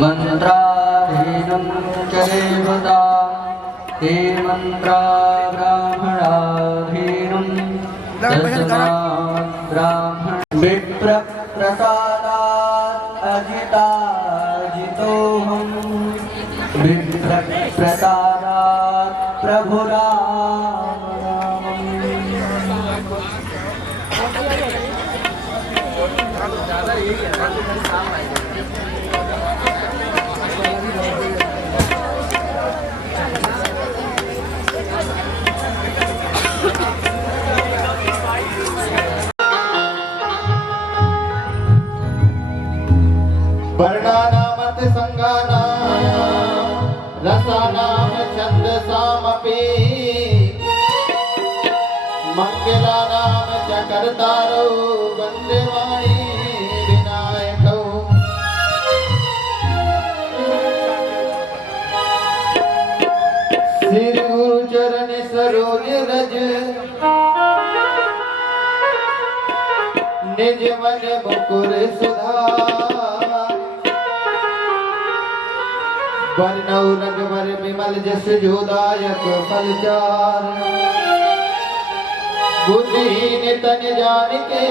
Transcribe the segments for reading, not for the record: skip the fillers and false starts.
मंत्राधीनं च देवता ते मंत्रा ब्राह्मणाधीनं तस्मात् ब्राह्मण विप्र प्रसादात् अजिताजितोऽहं विप्र प्रसादात् वर्णानामत संगानां रसानां छन्दसामपि मंगलानां च कर्तारौ वन्द्यवाणी विनायकौ श्री गुरु चरण सरोज रज निज मन मुकुर सुधार वर्णौ रघुवर विमल जस जोदायक फलचार बुद्धिहीन तन जानिके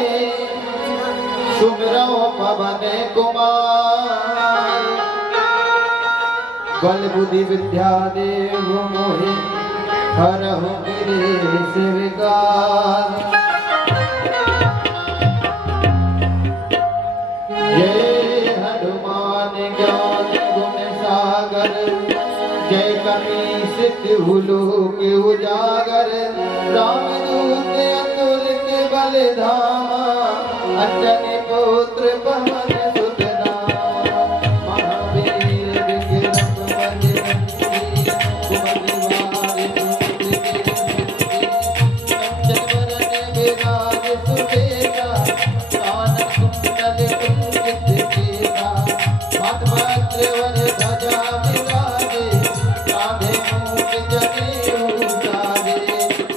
सुमिरौ पवन कुमार बल बुद्धि विद्या देव मोहि हरहु गिरीश विकार जय हनुमान ज्ञान गुण सागर जय कपीस तिहु लोक उजागर रामदूत अतुलित बल धामा अंजनी पुत्र पवन सुत नामा महावीर विक्रम बजरंगी कुमति निवार सुमति वरन विराज सुबेसा कानन कुंडल कुंचित केसा हाथ वज्र वर ध्वजा विराजे कांधे मूंज जनेऊ साजे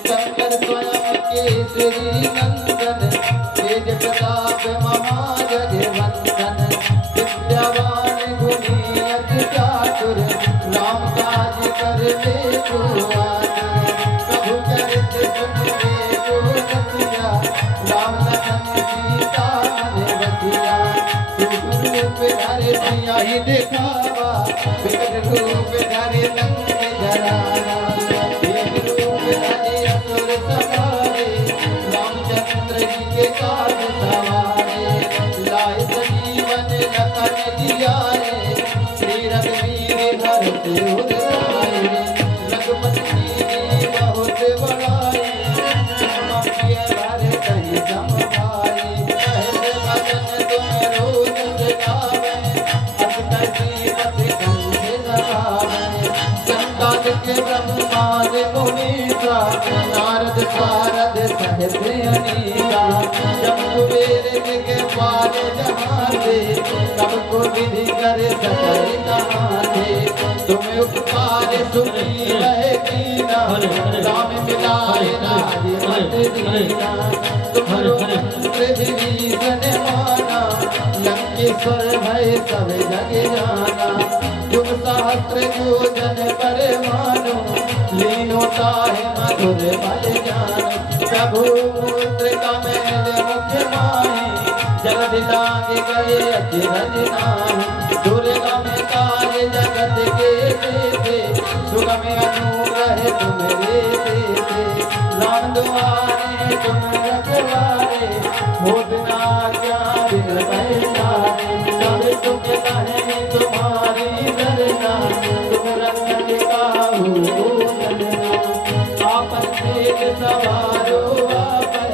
शंकर स्वयं केसरी नंदन तेज प्रताप महाजगवंदन विद्यावान गुणी अति चातुर राम काज करते को आतुर प्रभु चरित सुनते को रसिया राम लखन सीता मन बसिया रूप धरे सिया ही दिखावा विकट रूप धरे लंक जरावा एक रूप धरे असुर सवारे रामचंद्र जी के काज सवारे लाए संजीवन लखन जियाए श्री रघुवीर भरत उधारे रघुपति कीन्ही बहुत बड़ाई मम प्रिय भरत ही सम भाई कहत भजन तुम रोज गावे अस कसी मत कंठ लगावे संकादिक ब्रह्मादि मुनीसा नारद सारद सहित अनीसा जब कुबेर दिगपाल जहाँ थे तब को विधि कर सकल कहाँ थे तुम उपकार सुनी रहे कीना राम मिलाए राज मत दीना तुम्हारो मंत्र विभीषण माना लंकेश्वर भय सब जग जाना तुम सहस्त्र योजन पर मानो लीनो ताहि मधुर बल जानो प्रभु पुत्र का मैल मुख माही जलधि लांग गए अचिरज नाहि दुर्गम कार्य जगत के देते सुगम अनुग्रह तुम्हारे देते राम दुआरे तुम रखवारे होत ना क्या बिन पैसारे सब सुख लहे तुम्हारी सरना तुम रक्षण काहू को चलना आपन तेज सवारो आपै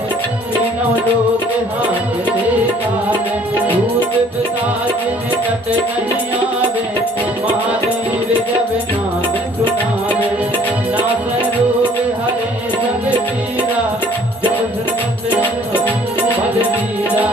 तीनों लोक हांकते गावे भूत पिशाच निकट नहीं आवे महावीर जब नाम सुनावे नाथ रोग हरे सब पीरा जब धर्मत भज मीरा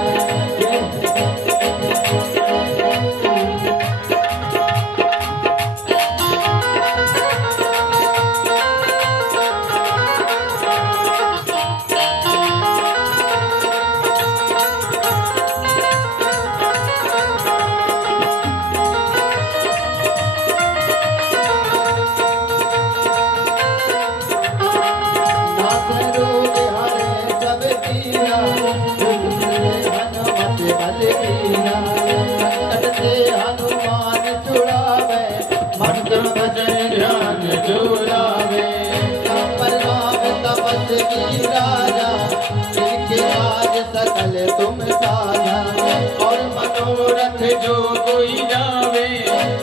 कोई जावे,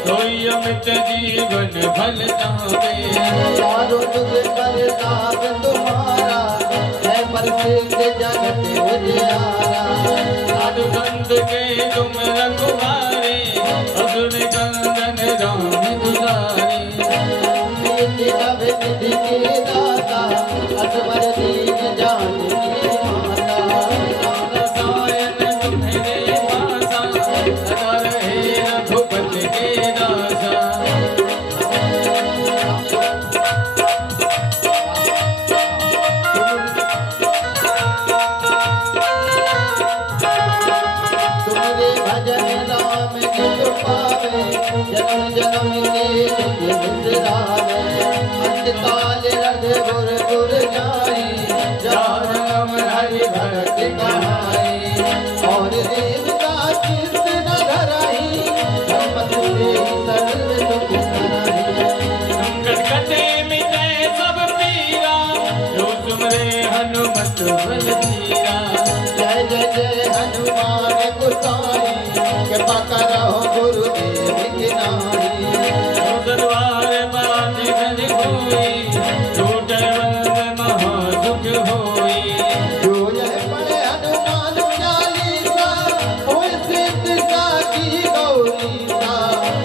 कोई अमित जीवन भल जावे। चारों जुग करताप तुम्हारा, है प्रसिद्ध जगत उजियारा। साधु संत के तुम रखवारे, असुर कंदन राम दुलारे। निधि अभिनिधि के दाता, असवर दीन जानकी माता। रसायन तुम्हारे पासा, सदा रहे रघुपति के दासा। तुम्हारे भजन नाम नित पावे, जन्म जन्म के दुख बिसरावे। अंत काल रघुवर पुर जाई, जहाँ राम हरि भक्त कहाई। और देवता चित्त न धराई, संपत से सर्व सुख कराई। संकट कटे मिटे सब पीरा, जो सुमरे हनुमत बलबीरा। जय जय जय हनुमान गोसाई, कृपा करहो गुरुदेव की नाई। दरबार बाज घर होई, टूटे बंद महादुख होई। जो यह पढ़े हनुमान चालीसा, होय सिद्ध साखी गौरीसा।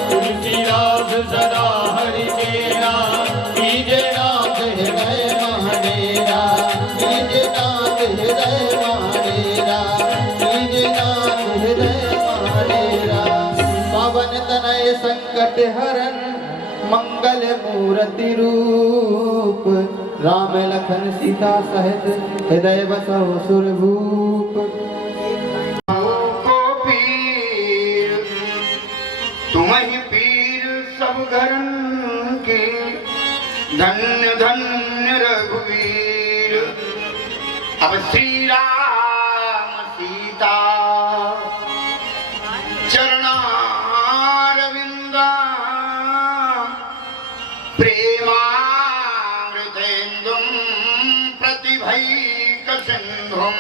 तुलसीदास सदा हरि चेरा, कीजे नाथ हृदय महाडेरा, निज नाथ हृदय महाडेरा, निज नाथ हृदय महाडेरा। पवन तनय संकट हरन, मंगल मूर्ति रूप। राम लखन सीता सहित, हृदय बसहु सुरभूप। को पीर तुम ही पीर सब घरन के, धन्य धन्य रघुवीर। अब श्री राम सीता चरणारविंदा, प्रेमामृतेन्दुं प्रतिभैक सिंधुं।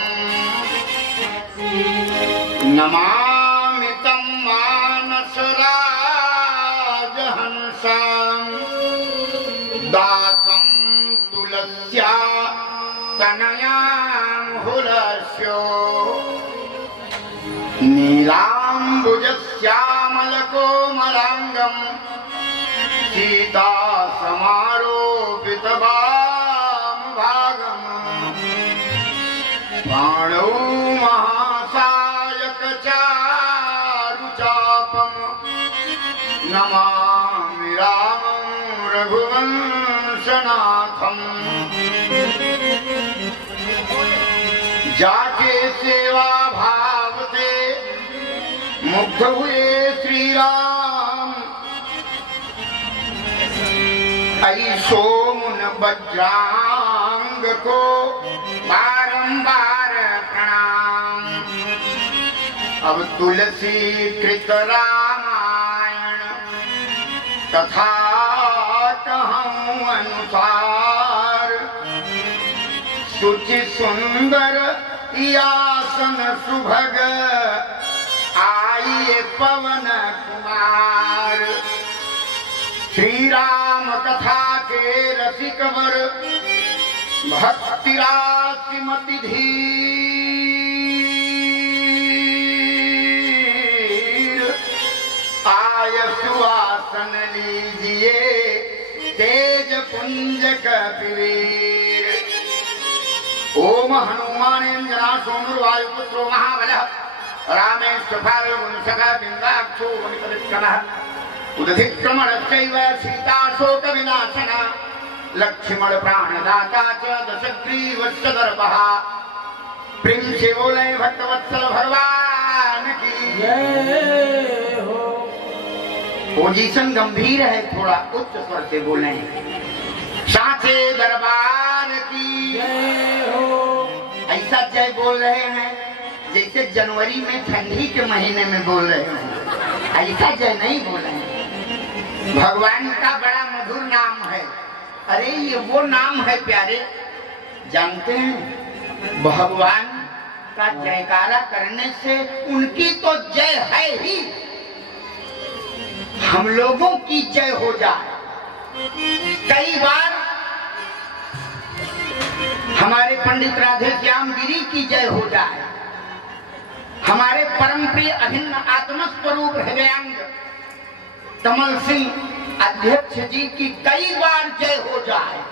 नमामि तं मानस राजहंसां, दासं तुलस्या तनयां हुरस्यो। नीलाम्बुजश्यामलकोमलाङ्गं, सीता समारोपितवामभागम्। बाणौ महासायकचारुचापं, नमामि रामं रघुवंशनाथम्। जाके सेवा भाव से मुग्ध हुए श्री राम, ऐसो मुन वज्रांग को बारंबार प्रणाम। अब तुलसी कृत रामायण, कथा कहूँ अनुसार। सुचि सुंदर यासन सुभग, आइए पवन कुमार। श्री राम कथा के रसिक वर, भक्ति राशि मति धीर। आय सुआसन लीजिए, तेज पुंज कपिवीर। ओम हनुमानेन्द्रा सोनुर्वायुपुत्रो महाबलः, रामेश्वरः बिंदाक्षो वनितविक्रमः। उदधिक्रमणश्चैव सीताशोकविनाशनः, लक्ष्मण प्राणदाता च दशग्रीवस्य दर्पः। प्रेम से बोले भक्तवत्सल भगवान की जय हो। पोजीशन गंभीर है, थोड़ा उच्च स्वर से बोले। साचे दरबार की जय हो। ऐसा जय बोल रहे हैं जैसे जनवरी में ठंडी के महीने में बोल रहे हैं। ऐसा जय नहीं बोल रहे हैं। भगवान का बड़ा मधुर नाम है। अरे ये वो नाम है प्यारे, जानते हैं भगवान का जयकारा करने से उनकी तो जय है ही, हम लोगों की जय हो जाए। कई बार हमारे पंडित राधे श्याम गिरी की जय हो जाए, हमारे परम प्रिय अभिन्न आत्म स्वरूप हृदयांग कमल सिंह अध्यक्ष जी की कई बार जय हो जाए।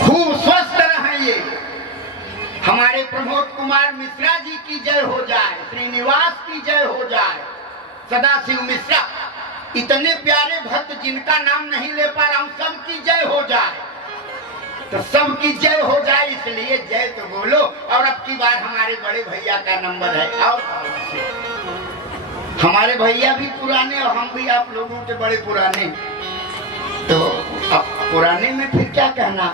खूब स्वस्थ रहे ये। हमारे प्रमोद कुमार मिश्रा जी की जय हो जाए, श्रीनिवास की जय हो जाए, सदाशिव मिश्रा, इतने प्यारे भक्त जिनका नाम नहीं ले पा रहा हूं, सबकी जय हो जाए। तो सबकी जय हो जाए, इसलिए जय तो बोलो। और अब की बार हमारे बड़े भैया का नंबर है। और हमारे भैया भी पुराने और हम भी आप लोगों के बड़े पुराने, तो अब पुराने में फिर क्या कहना।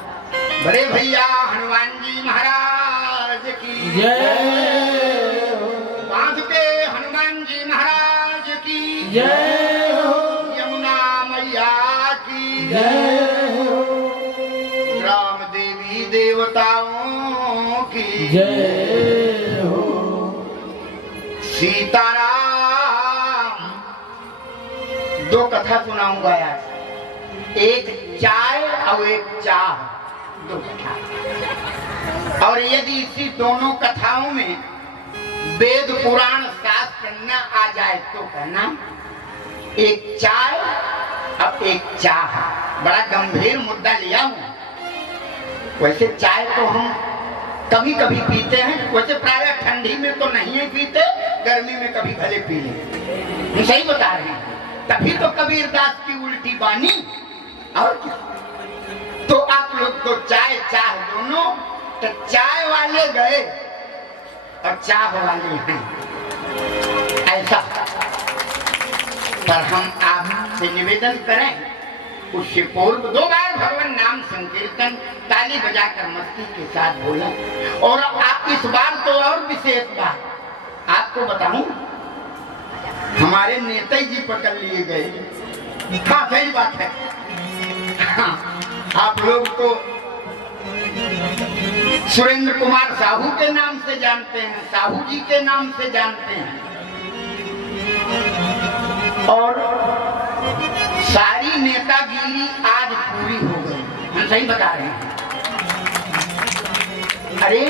बड़े भैया हनुमान जी महाराज की जय हो, बांध के हनुमान जी महाराज की जय हो, यमुना मैया की जय हो, राम देवी देवताओं की जय हो, सीताराम। दो कथा सुनाऊंगा यार, एक चाय और एक चाह, दो कथा। और यदि इसी दोनों कथाओं में वेद पुराण शास्त्र न आ जाए तो कहना एक चाय अब एक चाह। बड़ा गंभीर मुद्दा लिया हूं। वैसे चाय तो हम कभी कभी पीते हैं, वैसे प्रायः ठंडी में तो नहीं है पीते, गर्मी में कभी भले पी लें। सही बता रहे हैं। तभी तो कबीरदास की उल्टी बानी। और क्या, तो आप लोग तो चाय चाह दोनों, तो चाय वाले गए और चाह वाले हैं, ऐसा। पर हम आपसे निवेदन करें, उससे पूर्व 2 बार भगवान नाम संकीर्तन ताली बजाकर मस्ती के साथ बोला। और आप इस बार तो और विशेष बात आपको बताऊं, हमारे नेता जी पकड़ लिए गए। हाँ सही बात है। हाँ, आप लोग तो सुरेंद्र कुमार साहू के नाम से जानते हैं, साहू जी के नाम से जानते हैं। और सारी नेतागिरी आज पूरी हो गई, हम सही बता रहे हैं। अरे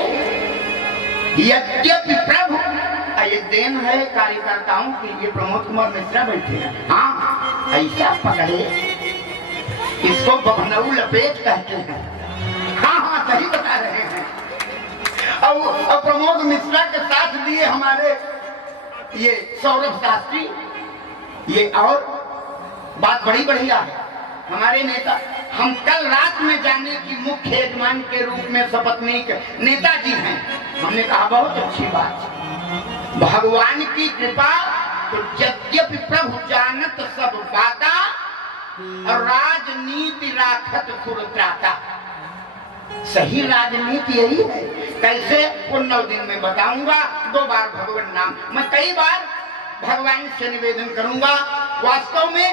यद्यपि प्रभु, ये देन है कार्यकर्ताओं की, ये प्रमोद कुमार मिश्रा बैठे हैं। हाँ ऐसा पकड़े, इसको बभनऊ लपेट कहते हैं। हाँ हाँ सही बता रहे हैं। और प्रमोद मिश्रा के साथ दिए हमारे ये सौरभ शास्त्री, ये और बात बड़ी बढ़िया है। हमारे नेता, हम कल रात में जाने की मुख्य यजमान के रूप में सपत्नीक नेताजी हैं। हमने कहा बहुत अच्छी बात, भगवान की कृपा। तो यद्यपि प्रभु जानत सब बाता, और राजनीति राखत सुरत्राता। सही राजनीति यही है। कैसे, वो 9 दिन में बताऊंगा। 2 बार भगवान नाम, मैं कई बार भगवान से निवेदन करूंगा। वास्तव में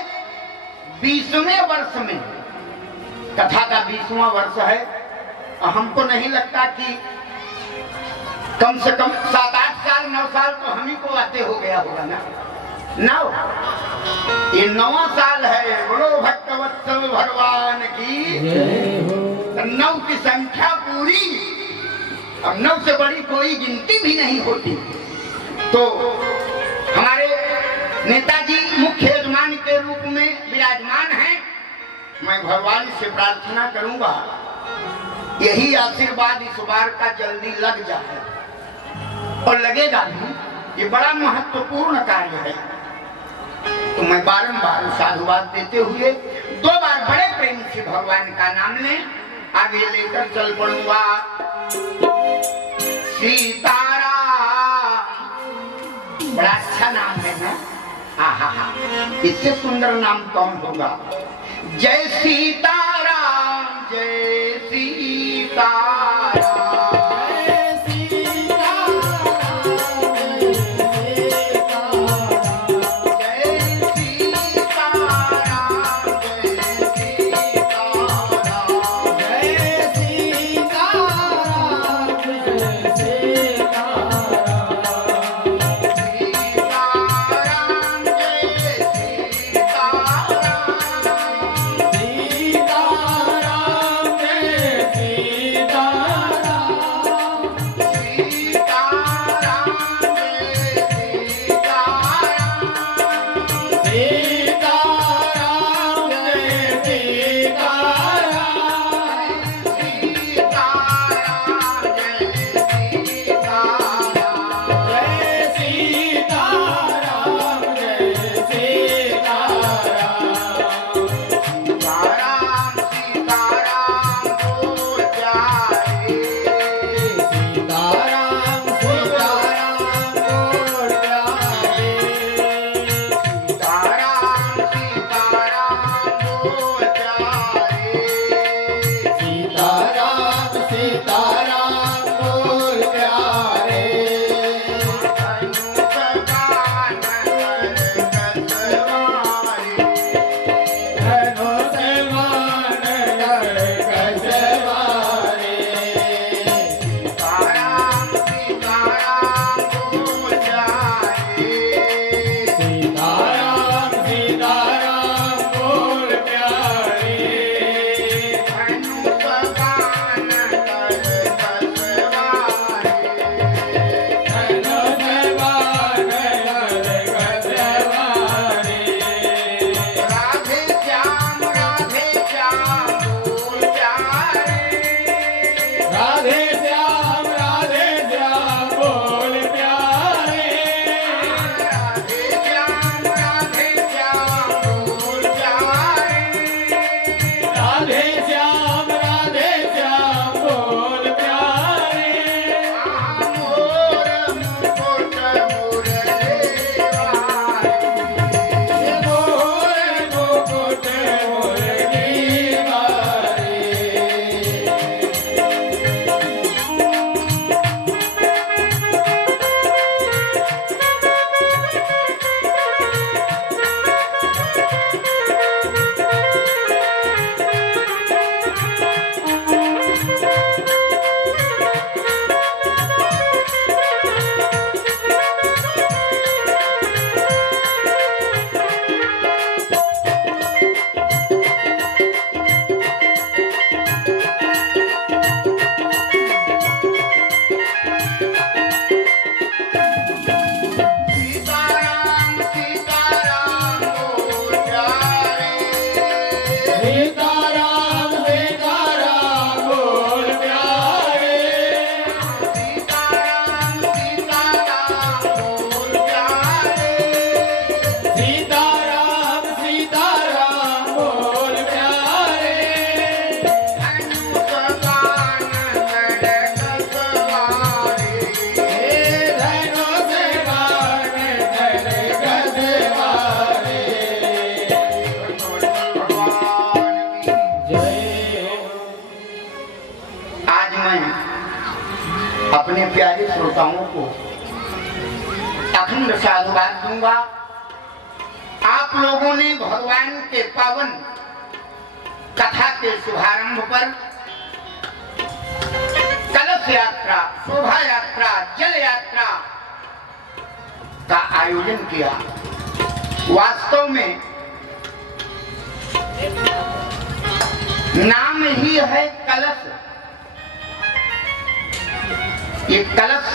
20वें वर्ष में, कथा का 20वां वर्ष है। हमको नहीं लगता कि कम से कम 7-8 साल 9 साल तो हम ही को आते हो गया होगा ना। 9, ये 9वां साल है। बोलो भक्तवत्सल भगवान की। 9 की संख्या पूरी, अब 9 से बड़ी कोई गिनती भी नहीं होती। तो हमारे नेताजी मुख्य यजमान के रूप में विराजमान हैं। मैं भगवान से प्रार्थना करूंगा, यही आशीर्वाद इस बार का जल्दी लग जाए, और लगेगा भी। ये बड़ा महत्वपूर्ण कार्य है। तो मैं बारंबार साधुवाद देते हुए 2 बार बड़े प्रेम से भगवान का नाम लें, आगे लेकर चल पड़ूंगा। सीताराम, बड़ा अच्छा नाम है ना। आहा, इससे सुंदर नाम कौन होगा। जय सीताराम, जय सीताराम, जय सीताराम, जय सीताराम, जय सीताराम, जय सीताराम, जय सीताराम, सीताराम, श्रोताओं को अखंड साधुवाद दूंगा। आप लोगों ने भगवान के पावन कथा के शुभारंभ पर कलश यात्रा, शोभा यात्रा, जल यात्रा का आयोजन किया। वास्तव में नाम ही है कलश। ये कलश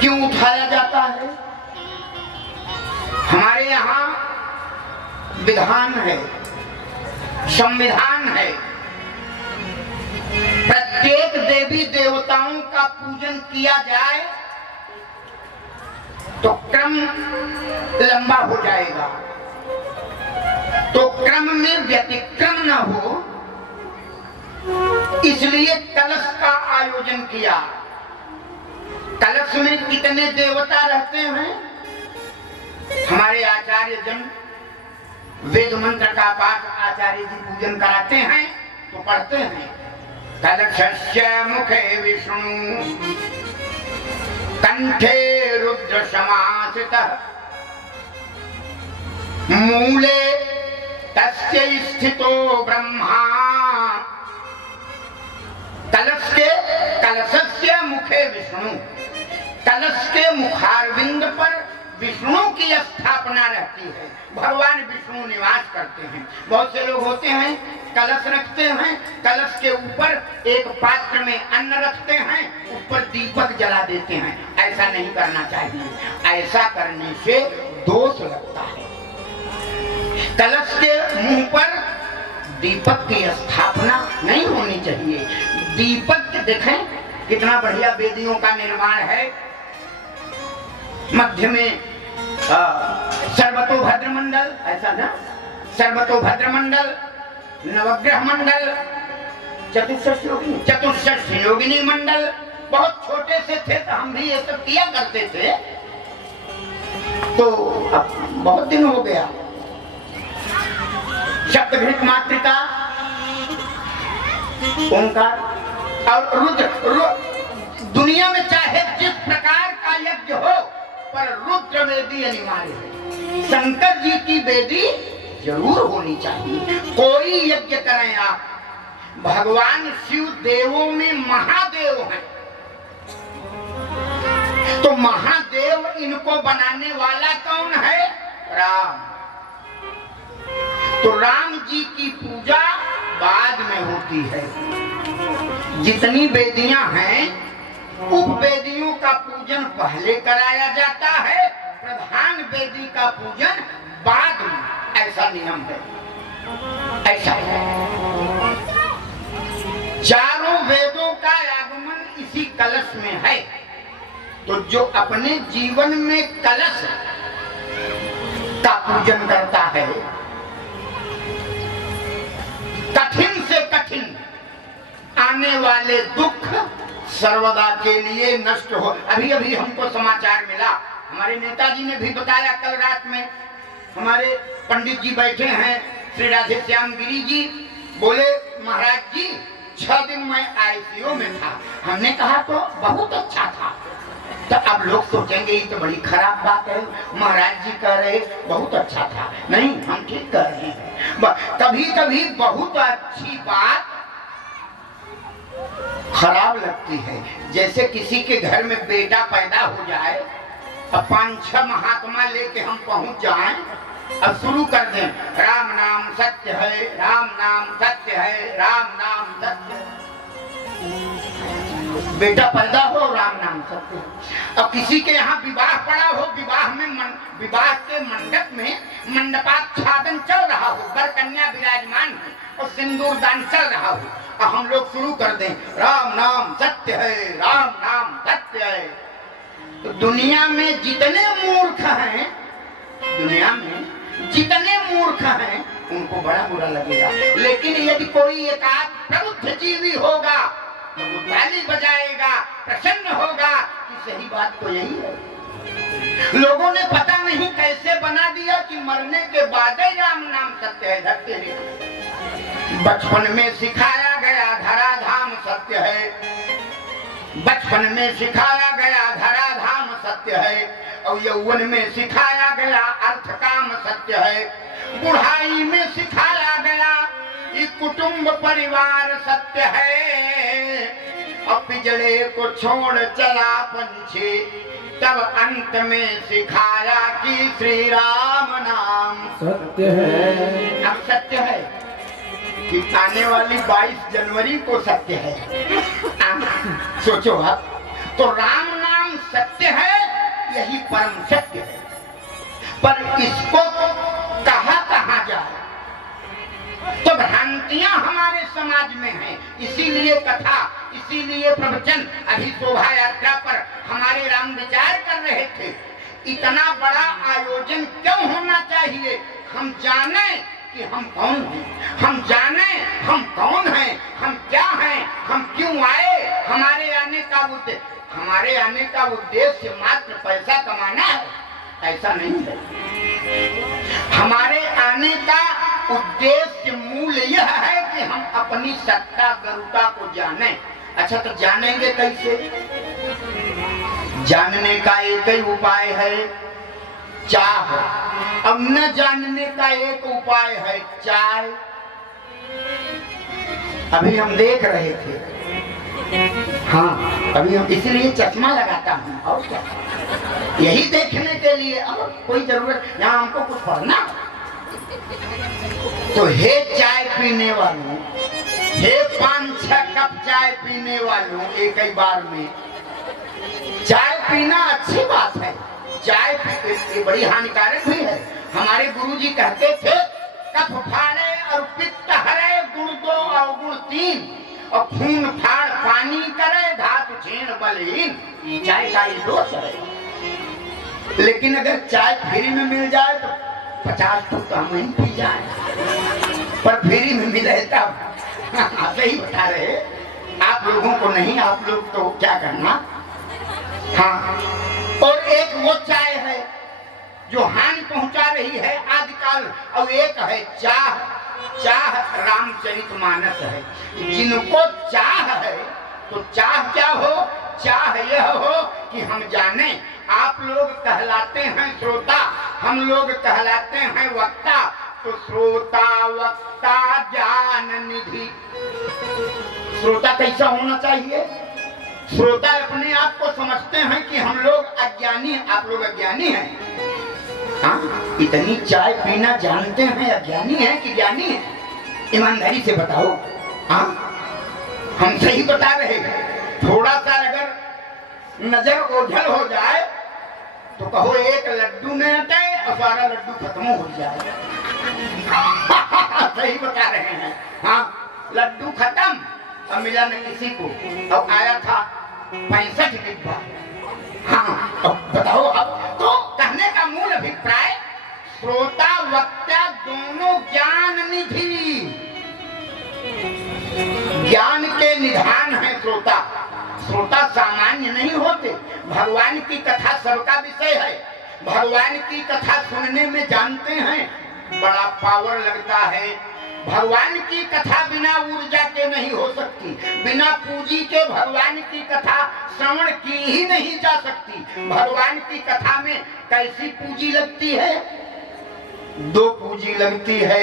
क्यों उठाया जाता है? हमारे यहाँ विधान है, संविधान है, प्रत्येक देवी देवताओं का पूजन किया जाए तो क्रम लंबा हो जाएगा, तो क्रम में व्यतिक्रम न हो, इसलिए कलश का आयोजन किया। कलश में कितने देवता रहते हैं? हमारे आचार्य जन वेद मंत्र का पाठ आचार्य जी पूजन कराते हैं तो पढ़ते हैं, कलशस्य मुखे विष्णु कंठे रुद्र समासितः मूले तस्य स्थितो ब्रह्मा। कलशस्य मुखे विष्णु, कलश के मुखारविंद पर विष्णु की स्थापना रहती है, भगवान विष्णु निवास करते हैं। बहुत से लोग होते हैं कलश रखते हैं, कलश के ऊपर एक पात्र में अन्न रखते हैं, ऊपर दीपक जला देते हैं। ऐसा नहीं करना चाहिए, ऐसा करने से दोष लगता है। कलश के मुंह पर दीपक की स्थापना नहीं होनी चाहिए। दीपक देखें कितना बढ़िया वेदियों का निर्माण है, मध्य में सर्वतोभद्र मंडल, ऐसा ना, सर्वतोभद्र मंडल, नवग्रह मंडल, चतुष्षष्ठ योगिनी मंडल। बहुत छोटे से थे तो हम भी ये सब किया करते थे, तो अब बहुत दिन हो गया। सप्तघृत मातृका, ओंकार और रुद्र। दुनिया में चाहे जिस प्रकार का यज्ञ हो, पर रुद्र वेदी अनिवार्य है। शंकर जी की वेदी जरूर होनी चाहिए। कोई यज्ञ करें आप, भगवान शिव देवों में महादेव हैं, तो महादेव इनको बनाने वाला कौन है? राम। तो राम जी की पूजा बाद में होती है। जितनी वेदियां हैं, उपवेदियों का पूजन पहले कराया जाता है, प्रधान वेदी का पूजन बाद में। ऐसा नियम है, ऐसा है। चारों वेदों का आगमन इसी कलश में है। तो जो अपने जीवन में कलश का पूजन करता है, कठिन से कठिन आने वाले दुख सर्वदा के लिए नष्ट हो। अभी अभी हमको समाचार मिला, हमारे नेताजी ने भी बताया, कल रात में हमारे पंडित जी बैठे हैं, श्री राधे श्याम गिरी जी, बोले महाराज जी 6 दिन मैं आईसीयू में था। हमने कहा तो बहुत अच्छा था। तो अब लोग सोचेंगे ये तो बड़ी खराब बात है, महाराज जी कह रहे बहुत अच्छा था। नहीं, हम ठीक कह रहे हैं। कभी कभी बहुत अच्छी बात खराब लगती है। जैसे किसी के घर में बेटा पैदा हो जाए, अब 5-6 महात्मा लेके हम पहुंच जाएं, अब शुरू कर दें, राम नाम सत्य है, राम नाम सत्य है, राम नाम सत्य है। बेटा पैदा हो, राम नाम सत्य है। अब किसी के यहाँ विवाह पड़ा हो, विवाह के मंडप में मंडपाच्छादन चल रहा हो, वर कन्या विराजमान हो और सिंदूर दान चल रहा हो, और हम लोग शुरू कर दें, राम नाम सत्य है, राम नाम सत्य है। तो दुनिया में जितने मूर्ख हैं, दुनिया में जितने मूर्ख हैं, उनको बड़ा बुरा लगेगा। लेकिन यदि कोई एकाध प्रबुद्ध जीवी होगा तो वो ताली बजाएगा, प्रसन्न होगा कि सही बात तो यही है। लोगों ने पता नहीं कैसे बना दिया कि मरने के बाद ही राम नाम सत्य है। धरते बचपन में सिखाया गया धराधाम सत्य है, बचपन बचपन में सिखाया गया धराधाम सत्य है, और यौवन में सिखाया गया अर्थ काम सत्य है, बुढ़ाई में सिखाया गया कि कुटुंब परिवार सत्य है। अब पिजड़े को छोड़ चला पंछी, तब अंत में सिखाया कि श्री राम नाम सत्य है। अब सत्य है कि आने वाली 22 जनवरी को सत्य है। सोचो आप, तो राम नाम सत्य है, यही परम सत्य है, पर इसको कहाँ जाए? तो भ्रांतियां हमारे समाज में हैं, इसीलिए कथा, इसीलिए प्रवचन। अभी शोभा यात्रा पर हमारे राम विचार कर रहे थे, इतना बड़ा आयोजन क्यों होना चाहिए? हम जाने कि हम कौन हैं, हम जाने हम कौन हैं, हम क्या हैं, हम क्यों आए। हमारे आने का उद्देश्य मात्र पैसा कमाना है, ऐसा नहीं है। हमारे आने का उद्देश्य मूल यह है कि हम अपनी सत्ता गरुता को जाने। अच्छा, तो जानेंगे कैसे? जानने का एक ही उपाय है, चाह। अब न जानने का एक उपाय है चाय। अभी हम देख रहे थे, हाँ, अभी हम इसलिए चश्मा लगाता हूँ, और क्या, यही देखने के लिए। अब कोई जरूरत यहाँ हमको कुछ पढ़ना। तो हे चाय पीने वालों, हे 5-6 कप चाय पीने वालों, एक ही बार में चाय पीना अच्छी बात है। चाय ये बड़ी हानिकारक भी है। हमारे गुरुजी कहते थे, कफ फाड़े और पित्त हरे, गुण 2 और गुण 3, और खून फाड़ पानी करे, धातु छीण बलहीन। चाय का ये दोष है। लेकिन अगर चाय फ्री में मिल जाए तो 50 फुट तो हम ही पी जाए, पर फ्री में मिले तब। आप ही बता रहे, आप लोगों को नहीं, आप लोग तो क्या करना। हाँ, और एक वो चाय है जो हानि पहुंचा रही है आदिकाल, और एक है चाह। चाह रामचरितमानस है। जिनको चाह है, तो चाह क्या हो? चाह यह हो कि हम जाने। आप लोग कहलाते हैं श्रोता, हम लोग कहलाते हैं वक्ता। तो श्रोता वक्ता ज्ञान निधि। श्रोता कैसा होना चाहिए? श्रोता अपने आप को समझते हैं कि हम लोग अज्ञानी हैं, आप लोग अज्ञानी हैं। हाँ, इतनी चाय पीना जानते हैं, अज्ञानी हैं कि ज्ञानी हैं? ईमानदारी से बताओ। हाँ, हम सही बता रहे हैं। थोड़ा सा अगर नजर ओझल हो जाए तो कहो एक लड्डू न हटे और सारा लड्डू खत्म हो जाए। सही बता रहे हैं। हाँ, लड्डू खत्म, अब मिला न किसी को। अब आया था 65 डिब्बा। हाँ, अब बताओ। अब तो कहने का मूल अभिप्राय, श्रोता वक्ता दोनों ज्ञान निधि, ज्ञान के निधान है श्रोता। श्रोता सामान्य नहीं होते। भगवान की कथा सबका विषय है। भगवान की कथा सुनने में जानते हैं बड़ा पावर लगता है। भगवान की कथा बिना ऊर्जा के नहीं हो सकती। बिना पूंजी के भगवान की कथा श्रवण की ही नहीं जा सकती। भगवान की कथा में कैसी पूंजी लगती है? 2 पूंजी लगती है।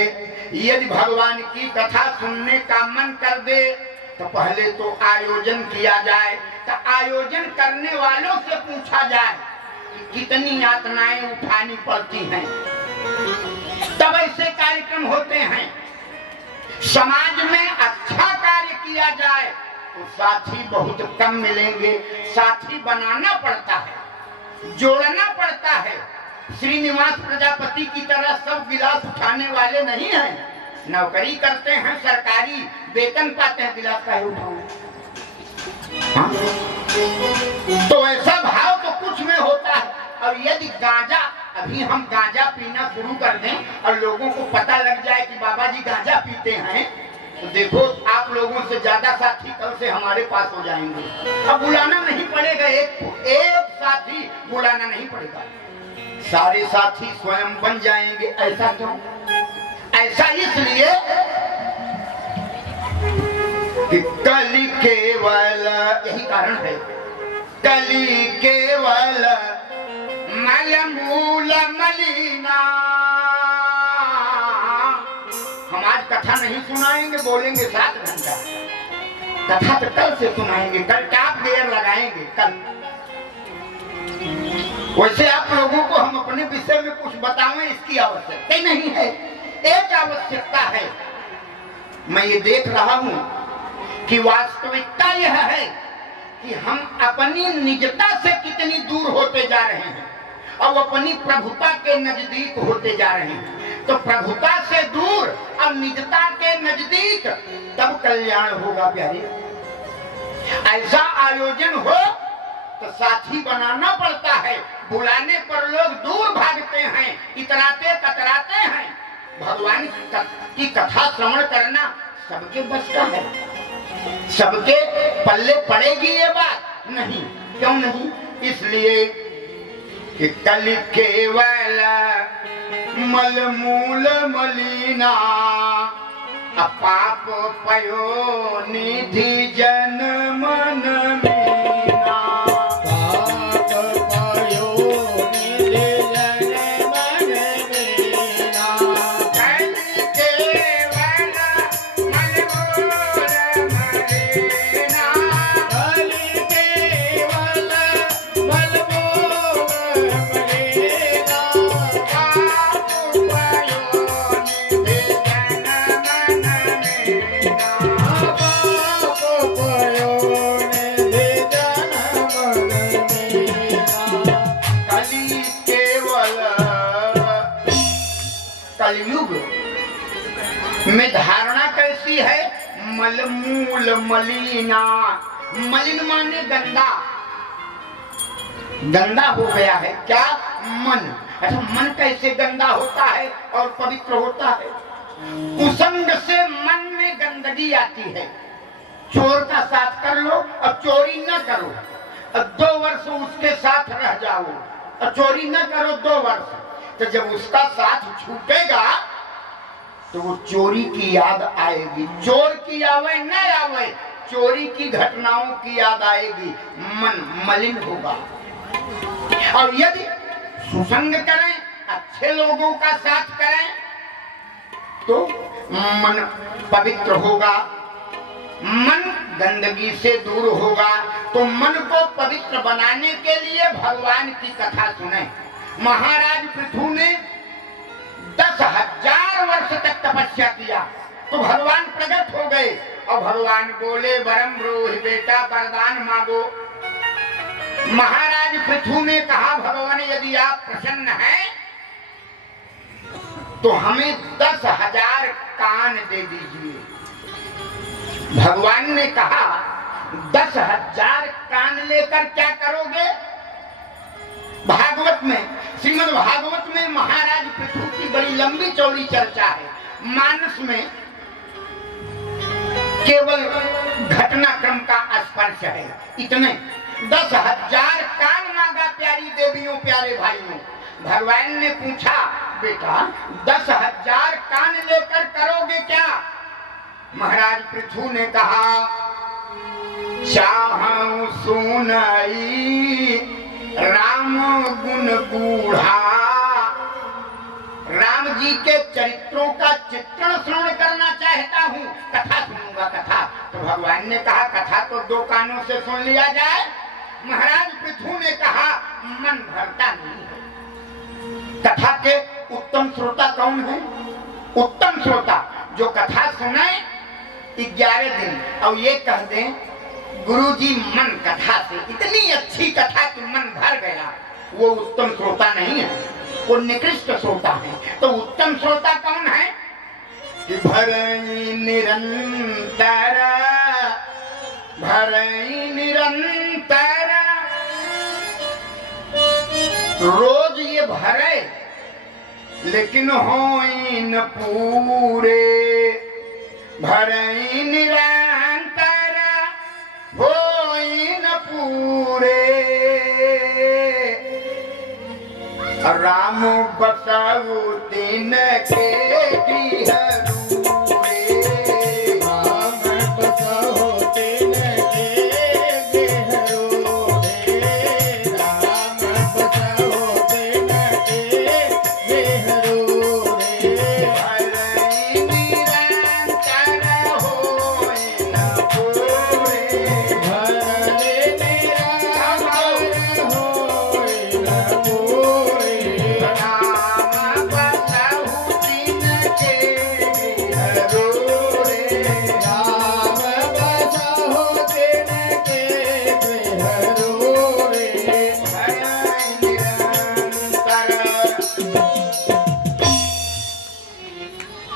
यदि भगवान की कथा सुनने का मन कर दे तो पहले तो आयोजन किया जाए, तो आयोजन करने वालों से पूछा जाए कि कितनी यातनाएं उठानी पड़ती हैं, तब ऐसे कार्यक्रम होते हैं। समाज में अच्छा कार्य किया जाए तो साथी बहुत कम मिलेंगे। साथी बनाना पड़ता है, जोड़ना पड़ता है। श्रीनिवास प्रजापति की तरह सब गिलास उठाने वाले नहीं हैं। नौकरी करते हैं, सरकारी वेतन पाते हैं, गिलास का उठाओ। हाँ? तो ऐसा भाव तो कुछ में होता है। और यदि गांजा, अभी हम गांजा पीना शुरू कर दें और लोगों को पता लग जाए कि बाबा जी गांजा पीते हैं, तो देखो आप लोगों से ज्यादा साथी कल से हमारे पास हो जाएंगे। अब बुलाना नहीं पड़ेगा, एक साथी बुलाना नहीं पड़ेगा, सारे साथी स्वयं बन जाएंगे। ऐसा क्यों? ऐसा इसलिए कि कल केवल, यही कारण है कली केवल मल मूल मलिना। हम आज कथा नहीं सुनाएंगे, बोलेंगे 7 घंटा। कथा तो कल से सुनाएंगे, कल क्या देर लगाएंगे कल। वैसे आप लोगों को हम अपने विषय में कुछ बताएं, इसकी आवश्यकता नहीं है। एक आवश्यकता है, मैं ये देख रहा हूं कि वास्तविकता यह है कि हम अपनी निजता से कितनी दूर होते जा रहे हैं और अपनी प्रभुता के नजदीक होते जा रहे हैं। तो प्रभुता से दूर और निजता के नजदीक तब कल्याण होगा प्यारे। ऐसा आयोजन हो तो साथी बनाना पड़ता है। बुलाने पर लोग दूर भागते हैं, इतराते कतराते हैं। भगवान की कथा श्रवण करना सबके बस का है, सबके पल्ले पड़ेगी ये बात नहीं। क्यों नहीं? इसलिए कि कल केवल मल मूल मलिना अपाप पयो निधि जन मन मीना। पाप पयो निधि जन मन मीना। कल केवल मल मूल मलिना। कल केवल मल मूल मलिना। पाप पयो निधि जन मन मीना। पाप पयो निधि जन मन मीना। कली केवल कलयुग में धारणा कैसी है? मलमूल मलिना। मलिन माने गंदा, गंदा हो गया है। क्या? मन। अच्छा, मन कैसे गंदा होता है और पवित्र होता है? कुसंग से मन में गंदगी आती है। चोर का साथ कर लो और चोरी न करो, और 2 वर्ष उसके साथ रह जाओ और चोरी न करो 2 वर्ष, तो जब उसका साथ छूटेगा तो वो चोरी की याद आएगी। चोर की आवे न आवे, चोरी की घटनाओं की याद आएगी। मन मलिन होगा। और यदि सुसंग करें, अच्छे लोगों का साथ करें, तो मन पवित्र होगा, मन गंदगी से दूर होगा। तो मन को पवित्र बनाने के लिए भगवान की कथा सुने। महाराज पृथु ने 10,000 वर्ष तक तपस्या किया तो भगवान प्रकट हो गए और भगवान बोले, वरम ब्रूहि बेटा, वरदान मांगो। महाराज पृथु ने कहा, भगवान यदि आप प्रसन्न हैं तो हमें 10,000 कान दे दीजिए। भगवान ने कहा, 10,000 कान लेकर क्या करोगे? भागवत में, श्रीमद् भागवत में महाराज पृथु की बड़ी लंबी चौड़ी चर्चा है। मानस में केवल घटनाक्रम का स्पर्श है। इतने 10,000 कान मांगा प्यारी देवियों, प्यारे भाइयों। भगवान ने पूछा, बेटा 10,000 कान लेकर करोगे क्या? महाराज पृथु ने कहा, चाहूं सुनाई राम गुण गूढ़ा। राम जी के चरित्रों का चित्रण श्रवण करना चाहता हूँ, कथा सुनूंगा कथा। तो भगवान ने कहा, कथा तो 2 कानों से सुन लिया जाए। महाराज पृथु ने कहा, मन भरता नहीं है। कथा के उत्तम श्रोता कौन है? उत्तम श्रोता जो कथा सुने 11 दिन और ये कह दें, गुरुजी मन कथा से इतनी अच्छी कथा कि मन भर गया, वो उत्तम श्रोता नहीं है, वो निकृष्ट श्रोता है। तो उत्तम श्रोता कौन है? कि भरई निरंतर, भरई निरंतर, रोज ये भरे लेकिन होई न पूरे। भरई निरंतर होई न पूरे। राम बसाऊ दिन के गृहरूरे। राम बसाऊ दिन के गृहरूरे।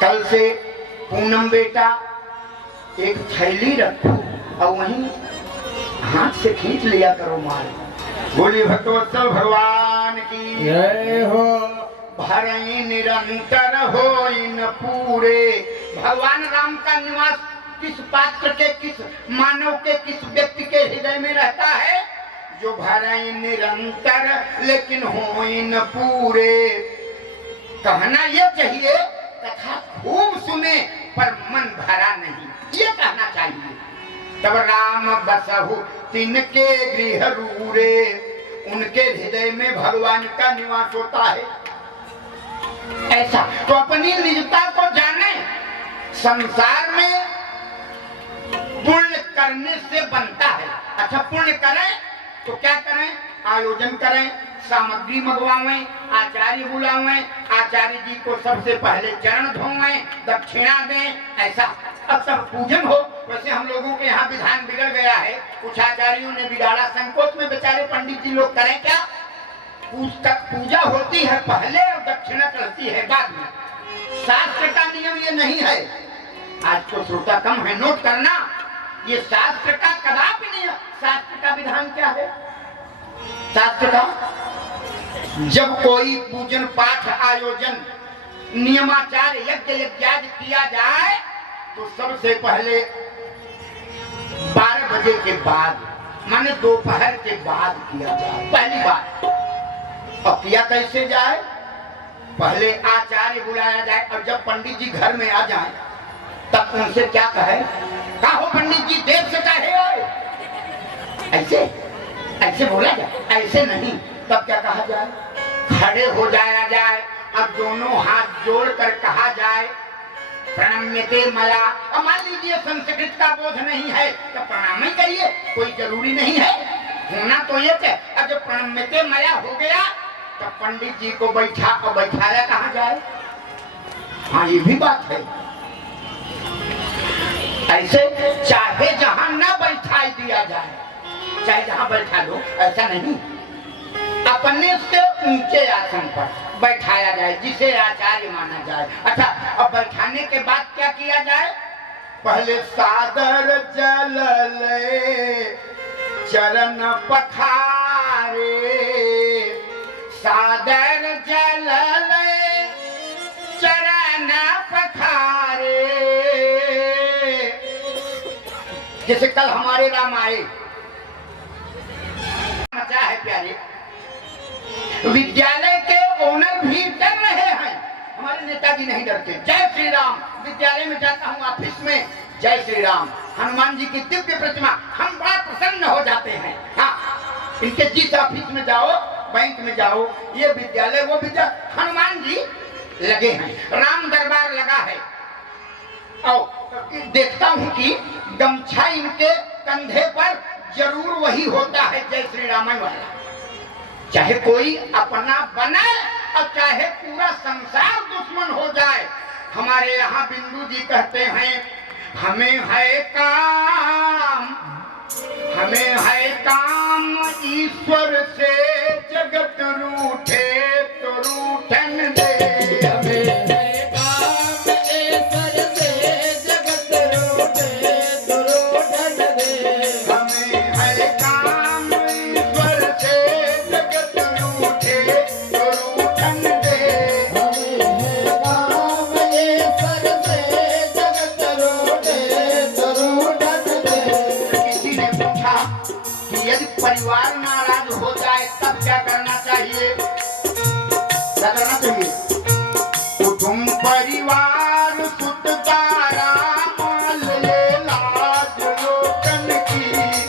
कल से पूनम बेटा एक थैली रखो और वहीं हाथ से खींच लिया करो माल। बोली भक्तवत्सल भगवान की जय हो। भरई निरंतर हो इन पूरे। भगवान राम का निवास किस पात्र के, किस मानव के, किस व्यक्ति के हृदय में रहता है? जो भरई निरंतर लेकिन हो इन पूरे। कहना यह चाहिए कथा खूब सुने पर मन भरा नहीं, ये कहना चाहिए। तब राम बसहु तिनके गृह रूरे। उनके हृदय में भगवान का निवास होता है। ऐसा तो अपनी निजता को जाने। संसार में पुण्य करने से बनता है। अच्छा पुण्य करें तो क्या करें? आयोजन करें, सामग्री मंगवाएं, आचार्य बुलावें, आचार्य जी को सबसे पहले चरण धोवें, दक्षिणा दें। ऐसा अब सब पूजन हो। वैसे हम लोगों के यहाँ विधान बिगड़ गया है, कुछ आचार्यों ने बिगाड़ा। संकोच में बेचारे पंडित जी लोग करें क्या? पूजा होती है पहले और दक्षिणा चलती है बाद में। शास्त्र का नियम ये नहीं है। आज तो श्रोता कम है, नोट करना। ये शास्त्र का कदापि नहीं है। शास्त्र का विधान क्या है? शास्त्र का जब कोई पूजन पाठ आयोजन नियमाचार यज्ञ यज्ञादि किया जाए तो सबसे पहले 12 बजे के बाद, माने दोपहर के बाद किया जाए, पहली बात। और किया कैसे जाए? पहले आचार्य बुलाया जाए और जब पंडित जी घर में आ जाए तब उनसे क्या कहे? का हो पंडित जी, देर से कहे हो? ऐसे बोला जाए, ऐसे नहीं। तब क्या कहा जाए? खड़े हो जाया जाए और दोनों हाथ जोड़कर कहा जाए प्रणम्यते मया। अब मान लीजिए संस्कृत का बोध नहीं है तो प्रणाम ही करिए, कोई जरूरी नहीं है। होना तो ये है। अब जब प्रणम्यते मया हो गया तो पंडित जी को बैठाया कहाँ जाए? हाँ ये भी बात है। ऐसे चाहे जहां ना बैठा दिया जाए, चाहे जहां बैठा लो, ऐसा नहीं। अपने से ऊंचे आसन पर बैठाया जाए जिसे आचार्य माना जाए। अच्छा अब बैठाने के बाद क्या किया जाए? पहले सादर जल ले चरण पखारे। सादर जल ले चरण पखारे। जैसे कल हमारे राम आए, मचा है प्यारे। विद्यालय के ओनर भी डर रहे हैं, हमारे नेताजी नहीं डरते। जय श्री राम। विद्यालय में जाता हूँ, ऑफिस में जय श्री राम, हनुमान जी की दिव्य प्रतिमा, हम बड़ा प्रसन्न हो जाते हैं। हाँ, इनके जिस ऑफिस में जाओ, बैंक में जाओ, ये विद्यालय वो विद्यालय, हनुमान जी लगे हैं, राम दरबार लगा है। और देखता हूँ कि गमछा इनके कंधे पर जरूर वही होता है, जय श्री राम वाला। चाहे कोई अपना बने और चाहे पूरा संसार दुश्मन हो जाए। हमारे यहाँ बिंदु जी कहते हैं हमें है काम ईश्वर से, जगत रूठे तो रूठन दे। हमें है काम ईश्वर से, जगत रूठे तो रूठन दे। हमें है काम ईश्वर से, जगत रूठे तो रूठन दे। हमें है काम ईश्वर से, जगत रूठे तो रूठन दे। किसी ने पूछा कि यदि परिवार नाराज हो जाए तब क्या करना चाहिए? क्या करना चाहिए? कुटुंब परिवार सुत तारा मान ले लाज लोकन की।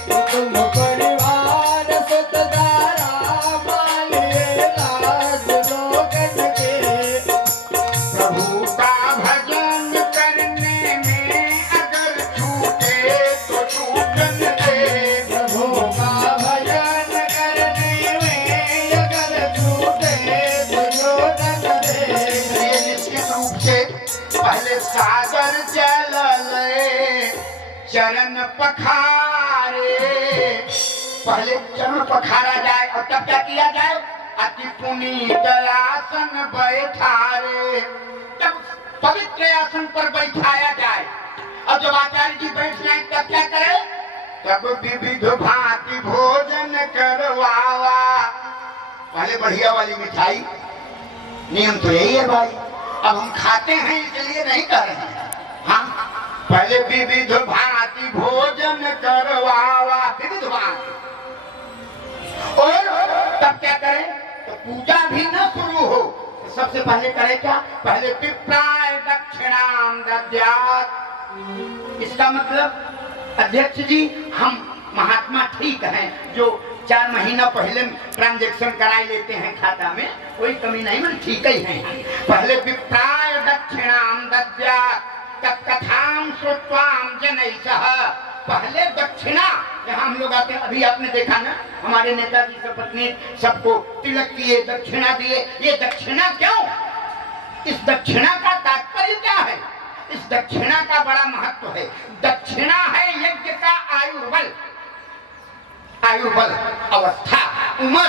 कुटुंब परिवार सुतदारा मान ले लाज लोकन के। प्रभु का भजन करने में अगर छूटे तो छूटन दे। प्रभु का भजन करने में अगर छूटे तो छूटन दे। ये निश्चित रूप से पहले सागर जल ले चरण पखारे। पहले चरण पखारा जाए और तब क्या किया जाए? अति पुनीत आसन बैठारे। तब पवित्र आसन पर बैठाया जाए। और जब आचार्य जी बैठ जाए तब क्या करे? तब विविध भांति भोजन करवावा। पहले बढ़िया वाली मिठाई, नियम तो यही है भाई, अब हम खाते हैं इसलिए नहीं कर रहे हैं। हाँ, पहले विविध भांति भोजन करवावा, विविध भांति। और तब क्या करें? तो पूजा भी न शुरू हो, तो सबसे पहले करे क्या? पहले पिप्राय दक्षिणाम दद्यात्। इसका मतलब अध्यक्ष जी, हम महात्मा ठीक हैं, जो 4 महीना पहले ट्रांजैक्शन कराई लेते हैं खाता में, कोई कमी नहीं, मतलब ठीक ही है। पहले विप्राय दक्षिणाम दद्यात् तत्कथाम श्रुत्वाम जनैः। पहले दक्षिणा, जहाँ हम लोग आते हैं, अभी आपने देखा ना, हमारे नेताजी सब पत्नी सबको तिलक किए, दक्षिणा दिए। ये दक्षिणा क्यों? इस दक्षिणा का तात्पर्य क्या है? इस दक्षिणा का बड़ा महत्व है। दक्षिणा है यज्ञ का आयुर्बल, आयुर्बल अवस्था, उम्र।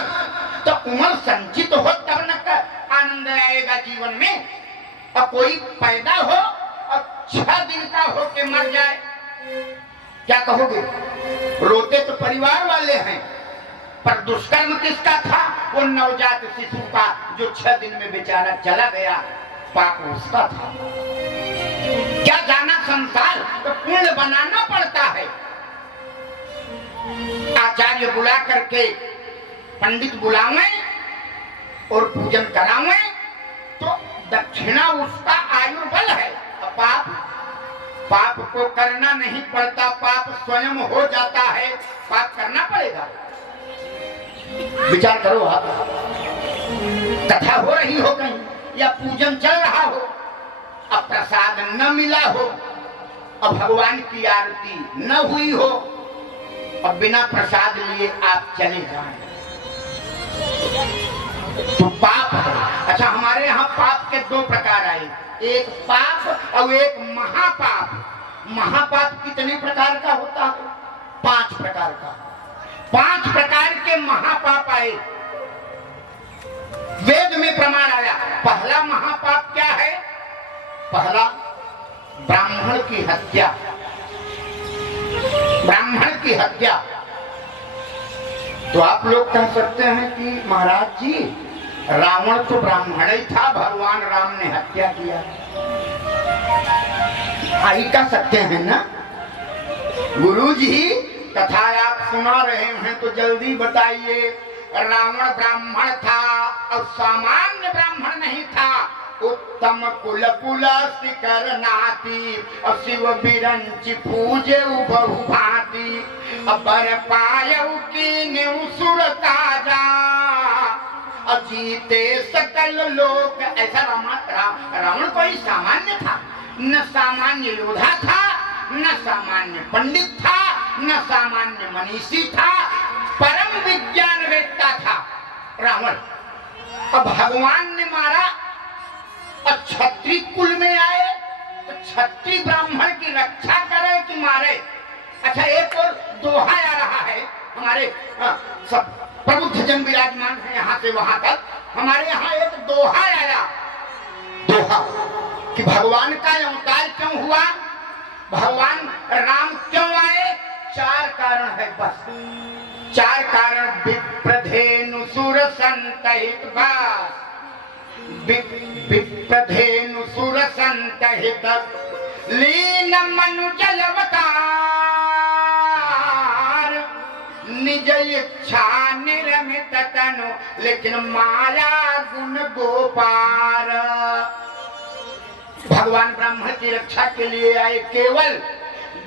तो उम्र संचित हो तब न आनंद आएगा जीवन में। और कोई पैदा हो और 6 दिन का हो के मर जाए, क्या कहोगे? रोते तो परिवार वाले हैं, पर दुष्कर्म किसका था? वो नवजात शिशु का, जो 6 दिन में बेचारा चला गया, पाप उसका था। क्या जाना संसार, तो पुण्य बनाना पड़ता है। आचार्य बुला करके पंडित बुलावें और पूजन करावें, तो दक्षिणा उसका आयुर्बल है। पाप, पाप को करना नहीं पड़ता, पाप स्वयं हो जाता है। पाप करना पड़ेगा। विचार करो आप, कथा हो रही हो कहीं या पूजन चल रहा हो, अब प्रसाद न मिला हो, अब भगवान की आरती न हुई हो, अब बिना प्रसाद लिए आप चले जाएं, तो पाप है। अच्छा, हमारे यहाँ पाप के 2 प्रकार आए, एक पाप और एक महापाप। महापाप कितने प्रकार का होता है? 5 प्रकार का। 5 प्रकार के महापाप आए, वेद में प्रमाण आया। पहला महापाप क्या है? पहला ब्राह्मण की हत्या। ब्राह्मण की हत्या। तो आप लोग कह सकते हैं कि महाराज जी, रावण तो ब्राह्मण ही था, भगवान राम ने हत्या किया। आई कह सकते हैं ना? गुरु जी, कथा आप सुना रहे हैं तो जल्दी बताइए। रावण ब्राह्मण था और सामान्य ब्राह्मण नहीं था, उत्तम कुल शिकर नाती, और शिव बिरंची पूजे बहु भांति, अबर पायऊ की नेउ सुर ताजा, अजीते सकल लोक। ऐसा रावण कोई सामान्य था? न सामान्य योद्धा था, न सामान्य पंडित था, न सामान्य मनीषी था, परम विज्ञान वेत्ता था रावण। अब भगवान ने मारा और क्षत्रिय कुल में आए, तो क्षत्रिय ब्राह्मण की रक्षा करे कि मारे? अच्छा, एक और दोहा आ रहा है, हमारे सब प्रबुद्ध जन विराजमान है यहाँ से वहां तक। हमारे यहाँ एक दोहा आया, दोहा कि भगवान का अवतार क्यों हुआ, भगवान राम क्यों आए? 4 कारण है बस, 4 कारण। विप्रधेनु सुर संतहित बास, विप्रधेनु सुर संतहित लीन मनुजल अवतार, निज इच्छा निर्मित तनु लेकिन माया गुण गोपार। भगवान ब्राह्मण की रक्षा के लिए आए केवल,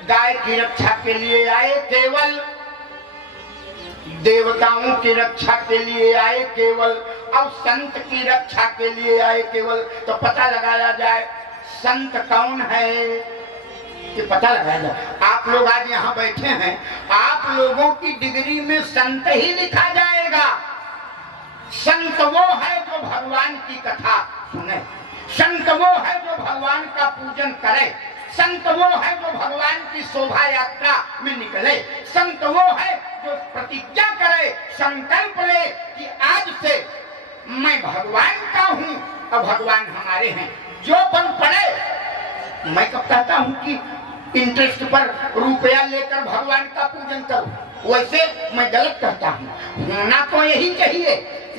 गाय की रक्षा के लिए आए केवल, देवताओं की रक्षा के लिए आए केवल, और संत की रक्षा के लिए आए केवल। तो पता लगाया जाए संत कौन है, ये पता लगाया जाए। आप लोग आज यहाँ बैठे हैं, आप लोगों की डिग्री में संत ही लिखा जाएगा। संत वो है जो भगवान की कथा सुने, संत वो है जो भगवान का पूजन करे, संत वो है जो भगवान की शोभा यात्रा में निकले, संत वो है जो प्रतिज्ञा करे, संकल्प ले कि आज से मैं भगवान का हूँ और भगवान हमारे हैं। जो बन पड़े। मैं कब कहता हूं कि इंटरेस्ट पर रुपया लेकर भगवान का पूजन करो, वैसे मैं गलत कहता हूं। होना तो यही चाहिए,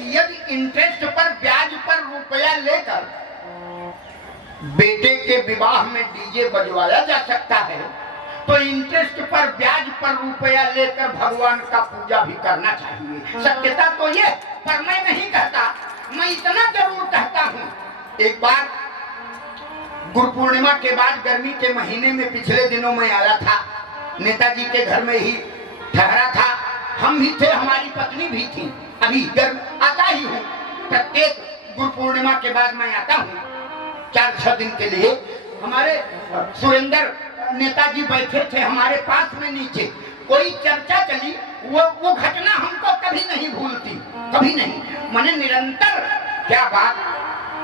यदि इंटरेस्ट पर ब्याज पर रुपया लेकर बेटे के विवाह में डीजे बजवाया जा सकता है, तो इंटरेस्ट पर ब्याज पर रुपया लेकर भगवान का पूजा भी करना चाहिए। सत्यता तो ये, पर मैं नहीं कहता, मैं इतना जरूर कहता हूँ। एक बार गुरु पूर्णिमा के बाद गर्मी के महीने में पिछले दिनों में आया था, नेताजी के घर में ही ठहरा था। हम भी थे, हमारी पत्नी भी थी। अभी गर्म आता ही हूँ, प्रत्येक गुरु पूर्णिमा के बाद मैं आता हूँ 4-6 दिन के लिए। हमारे सुरेंद्र नेताजी बैठे थे हमारे पास में नीचे, कोई चर्चा चली, वो घटना हमको कभी नहीं भूलती, कभी नहीं। मैंने निरंतर, क्या बात,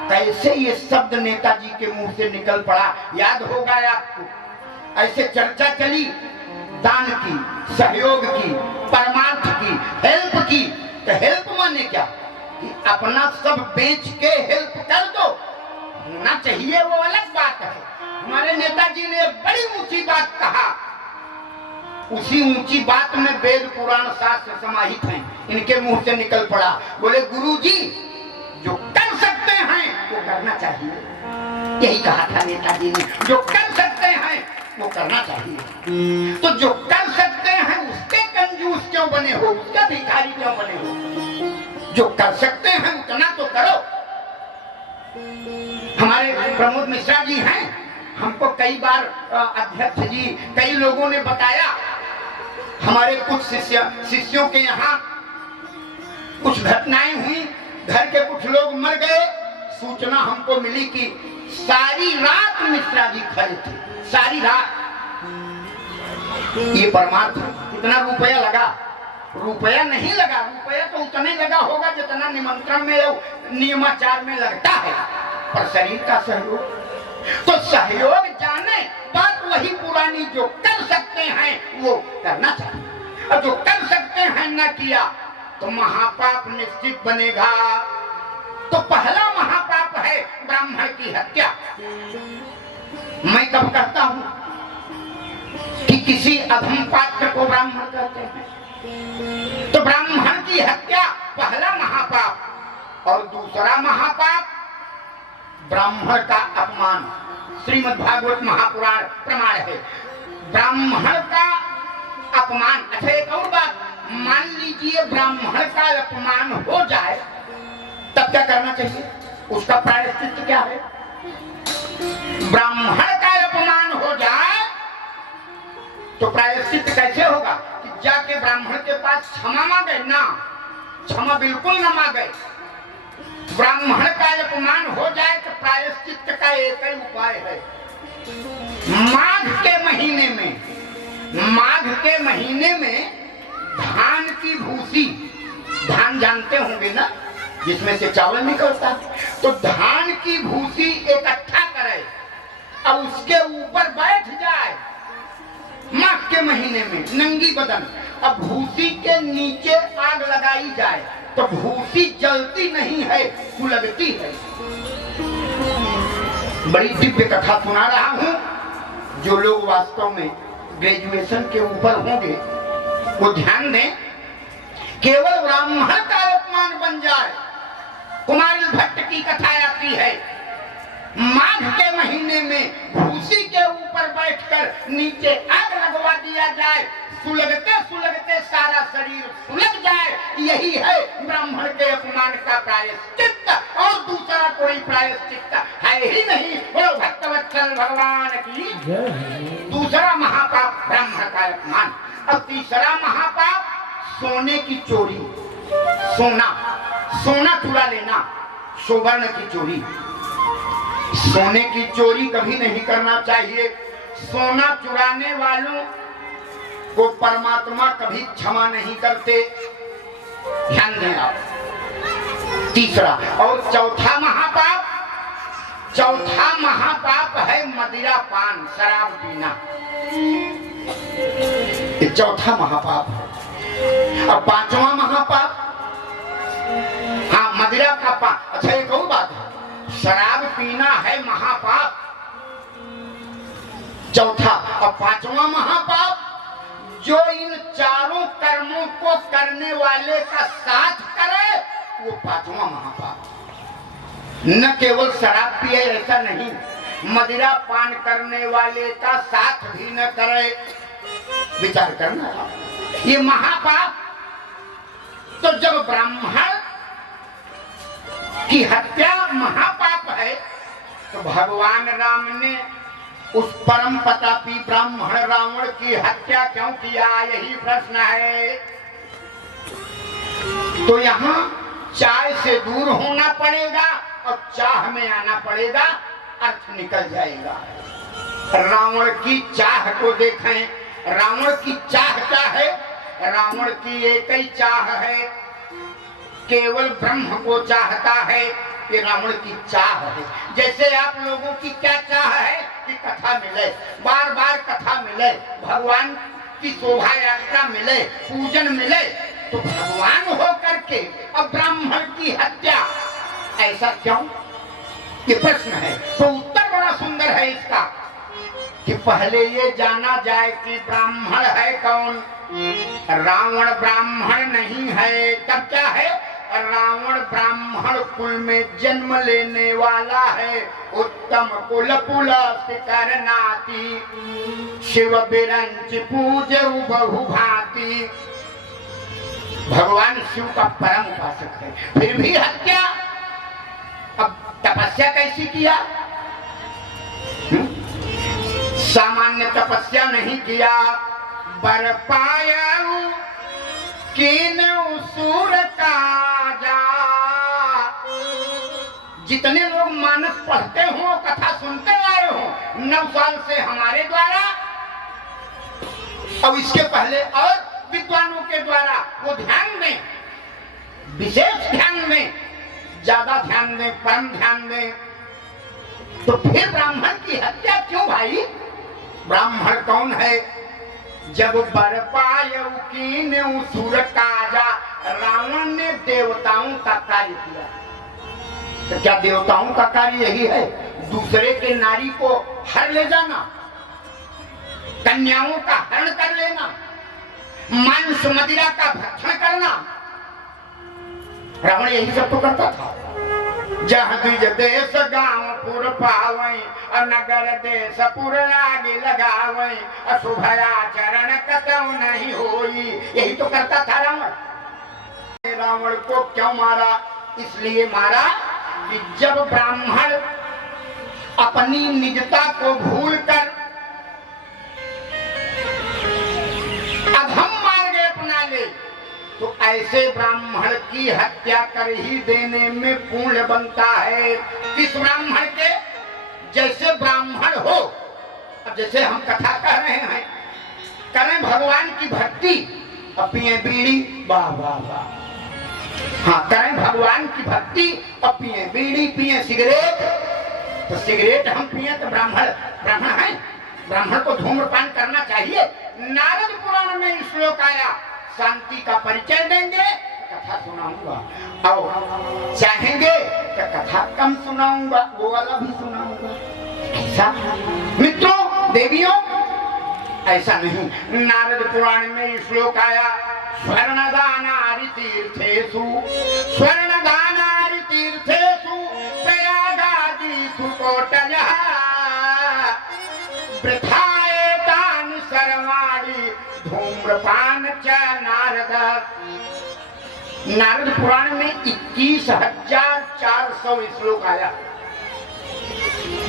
कैसे ये शब्द नेताजी के मुंह से निकल पड़ा, याद होगा आपको। ऐसे चर्चा चली दान की, सहयोग की, परमार्थ की, हेल्प की। तो हेल्प माने क्या कि अपना सब बेच के हेल्प कर दो, होना चाहिए, वो अलग बात है। हमारे नेताजी ने बड़ी ऊंची बात कहा, उसी ऊंची बात में वेद पुराण शास्त्र समाहित हैं, इनके मुंह से निकल पड़ा। बोले गुरुजी, जो कर सकते हैं वो करना चाहिए। यही कहा था नेताजी ने, जो कर सकते हैं वो करना चाहिए। तो जो कर सकते हैं उसके कंजूस क्यों बने हो, उसका भिखारी क्यों बने हो? जो कर सकते हैं उतना तो करो। हमारे प्रमोद मिश्रा जी हैं, हमको कई बार अध्यक्ष जी, कई लोगों ने बताया, हमारे कुछ शिष्यों के यहाँ कुछ घटनाएं हुई, घर के कुछ लोग मर गए। सूचना हमको मिली कि सारी रात मिश्रा जी खड़े थे, सारी रात। ये परमार्थ, इतना रुपया लगा? रुपया नहीं लगा, रुपया तो उतना ही लगा होगा जितना निमंत्रण में और नियमाचार में लगता है, पर शरीर का सहयोग। तो सहयोग जाने बात वही पुरानी, जो कर सकते हैं वो करना चाहिए, और जो कर सकते हैं न किया तो महापाप निश्चित बनेगा। तो पहला महापाप है ब्राह्मण की हत्या। मैं कब कहता हूं कि किसी अधम पात्र को ब्राह्मण कहते हैं, तो ब्राह्मण की हत्या पहला महापाप। और दूसरा महापाप ब्राह्मण का अपमान। श्रीमद् भागवत महापुराण प्रमाण है, ब्राह्मण का अपमान। अच्छा, एक और बात, मान लीजिए ब्राह्मण का अपमान हो जाए, तब क्या करना चाहिए? उसका प्रायश्चित क्या है? ब्राह्मण का अपमान हो जाए तो प्रायश्चित कैसे होगा? कि जाके ब्राह्मण के पास क्षमा मांगे ना, क्षमा बिल्कुल न मांगे। ब्राह्मण का अपमान हो जाए तो प्रायश्चित का एक ही उपाय है, माघ के महीने में, माघ के महीने में धान की भूसी, धान जानते होंगे ना, जिसमें से चावल निकलता, तो धान की भूसी इकट्ठा करे और उसके ऊपर बैठ जाए माघ के महीने में नंगी बदन। अब भूसी के नीचे आग लगाई जाए तो भूसी जलती नहीं है, सुलगती है। बड़ी दिव्य कथा सुना रहा हूं। जो लोग वास्तव में ग्रेजुएशन के ऊपर होंगे वो ध्यान दें, केवल ब्राह्मण का अपमान बन जाए। कुमारिल भट्ट की कथा आती है, माघ के महीने में भूसी के ऊपर बैठकर नीचे आग लगवा दिया जाए, सुलगते सुलगते सारा शरीर सुलग जाए। यही है ब्राह्मण के अपमान का प्रायश्चित, और दूसरा कोई प्रायश्चित है ही नहीं। बोलो भक्तवत्सल भगवान की। दूसरा महापाप ब्राह्मण का अपमान। और तीसरा महापाप सोने की चोरी, सोना चुरा लेना, सुवर्ण की चोरी। सोने की चोरी कभी नहीं करना चाहिए। सोना चुराने वालों को परमात्मा कभी क्षमा नहीं करते, ध्यान दें आप। तीसरा और चौथा महापाप है मदिरा पान, शराब पीना। ये चौथा महापाप है। और पांचवा महापाप, हाँ, मदिरा का पान। अच्छा, एक और बात है, शराब पीना है महापाप। चौथा और पांचवा महापाप, जो इन चारों कर्मों को करने वाले का साथ करे वो पांचवा महापाप। न केवल शराब पिए ऐसा नहीं, मदिरा पान करने वाले का साथ भी न करे। विचार करना, ये महापाप। तो जब ब्राह्मण की हत्या महापाप है तो भगवान राम ने उस परम प्रतापी ब्राह्मण रावण की हत्या क्यों किया, यही प्रश्न है। तो यहाँ चाय से दूर होना पड़ेगा और चाह में आना पड़ेगा, अर्थ निकल जाएगा। रावण की चाह को देखें, रावण की चाह क्या है? रावण की एक ही चाह है, केवल ब्रह्म को चाहता है। ये रावण की चाह है। जैसे आप लोगों की क्या चाह है कि कथा मिले, बार बार कथा मिले, भगवान की शोभा यात्रा मिले, पूजन मिले। तो भगवान हो करके अब ब्राह्मण की हत्या, ऐसा क्यों? ये प्रश्न है। तो उत्तर बड़ा सुंदर है इसका कि पहले ये जाना जाए कि ब्राह्मण है कौन। रावण ब्राह्मण नहीं है। तब क्या है? रावण ब्राह्मण कुल में जन्म लेने वाला है। उत्तम कुल पुलस्कर नाती, शिव बिरंच पूजे बहु भांति। भगवान शिव का परम उपासक है, फिर भी हत्या। अब तपस्या कैसी किया? सामान्य तपस्या नहीं किया। बर पायऊ कीन्हू सूर काजा। जितने लोग मानस पढ़ते हो, कथा सुनते आए हो 9 साल से हमारे द्वारा, अब इसके पहले और विद्वानों के द्वारा, वो ध्यान दें, विशेष ध्यान दें, ज्यादा ध्यान दें, परम ध्यान दें। तो फिर ब्राह्मण की हत्या क्यों भाई? ब्राह्मण कौन है? जब बर पायऊ कीन्हू सूर काजा, रावण ने देवताओं का कार्य किया। तो क्या देवताओं का कार्य यही है? दूसरे के नारी को हर ले जाना, कन्याओं का हरण कर लेना, मांस मदिरा का भक्षण करना। रावण यही सब तो करता था। जहाँ द्विज देश गांव पुर पावई, नगर देश पुर आगे लगावई, अशुभयाचरण कतऊ नहीं होई। यही तो करता था रावण। रावण को क्यों मारा? इसलिए मारा कि जब ब्राह्मण अपनी निजता को भूलकर अधम मार्ग अपना ले, तो ऐसे ब्राह्मण की हत्या कर ही देने में पुण्य बनता है। किस ब्राह्मण के? जैसे ब्राह्मण हो। अब जैसे हम कथा कह रहे हैं, करें भगवान की भक्ति, अब पिए बीड़ी, वाह वाह वाह। हाँ, करें भगवान की भक्ति, अब पिए बीड़ी, पिए सिगरेट। तो सिगरेट हम पिए तो ब्राह्मण है? ब्राह्मण को धूम्रपान करना चाहिए। नारद पुराण में श्लोक आया, शांति का परिचय देंगे तो कथा सुनाऊंगा, और चाहेंगे तो कथा कम सुनाऊंगा, वो वाला भी सुनाऊंगा। ऐसा मित्रों, देवियों, ऐसा नहीं। नारद पुराण में श्लोक आया, स्वर्णदानारि तीर्थेषु, स्वर्णदानारि तीर्थेषु प्रयागादिषु कौटल्यः, वृथाएतानि सर्वाणि धूम्रपान च नारद। नारद पुराण में 21,400 श्लोक आया।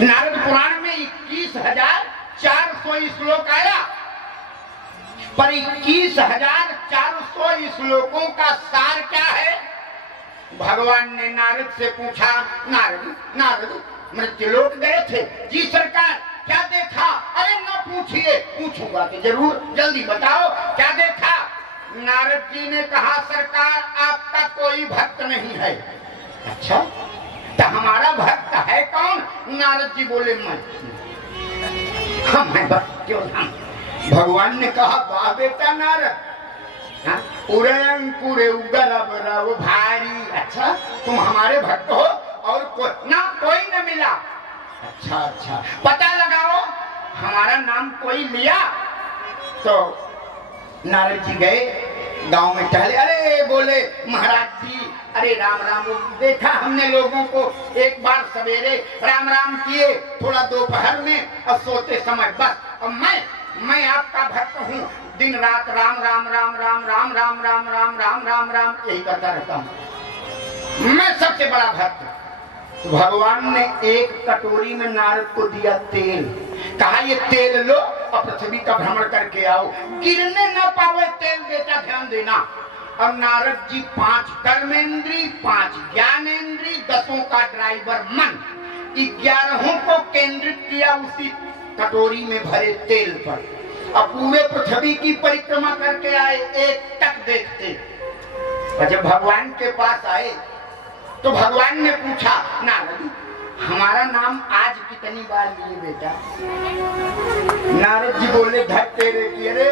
नारद पुराण में 21,400 श्लोक आया, पर 21,400 श्लोकों का सार क्या है? भगवान ने नारद से पूछा, नारद मृत्युलोक गए थे? जी सरकार। क्या देखा? अरे न पूछिए, पूछूंगा तो जरूर, जल्दी बताओ क्या देखा? नारद जी ने कहा, सरकार आपका कोई भक्त नहीं है। अच्छा, तो हमारा भक्त है कौन? नारद जी बोले, मैं। मैं भक्त क्यों था? भगवान ने कहा, वाह बेटा नारद, उरे अंकुरे उगल रव भारी। अच्छा, तुम हमारे भक्त हो? और कोई न मिला। अच्छा अच्छा, पता लगाओ, हमारा नाम कोई लिया। तो नारद जी गए गांव में टहले, अरे बोले महाराज जी, अरे राम राम। देखा हमने लोगों को, एक बार सवेरे राम राम किए, थोड़ा दोपहर में और सोते समय, बस। और मैं आपका भक्त हूँ, दिन रात राम राम राम राम राम राम राम राम राम राम राम यही करता रहता हूँ, मैं सबसे बड़ा भक्त। तो भगवान ने एक कटोरी में नारद को दिया तेल, कहा ये तेल लो और पृथ्वी का भ्रमण करके आओ, गिरने न पावे तेल, बेटा ध्यान देना। और नारद जी 5 कर्मेंद्री, 5 ज्ञानेंद्री, 10 का ड्राइवर मन, 11 को केंद्रित किया उसी कटोरी में भरे तेल पर। अब पूरे पृथ्वी की परिक्रमा करके आए, एक टक देखते। और जब भगवान के पास आए तो भगवान ने पूछा, नारद हमारा नाम आज कितनी बार लिए बेटा? नारद जी बोले, धक तेरे की, अरे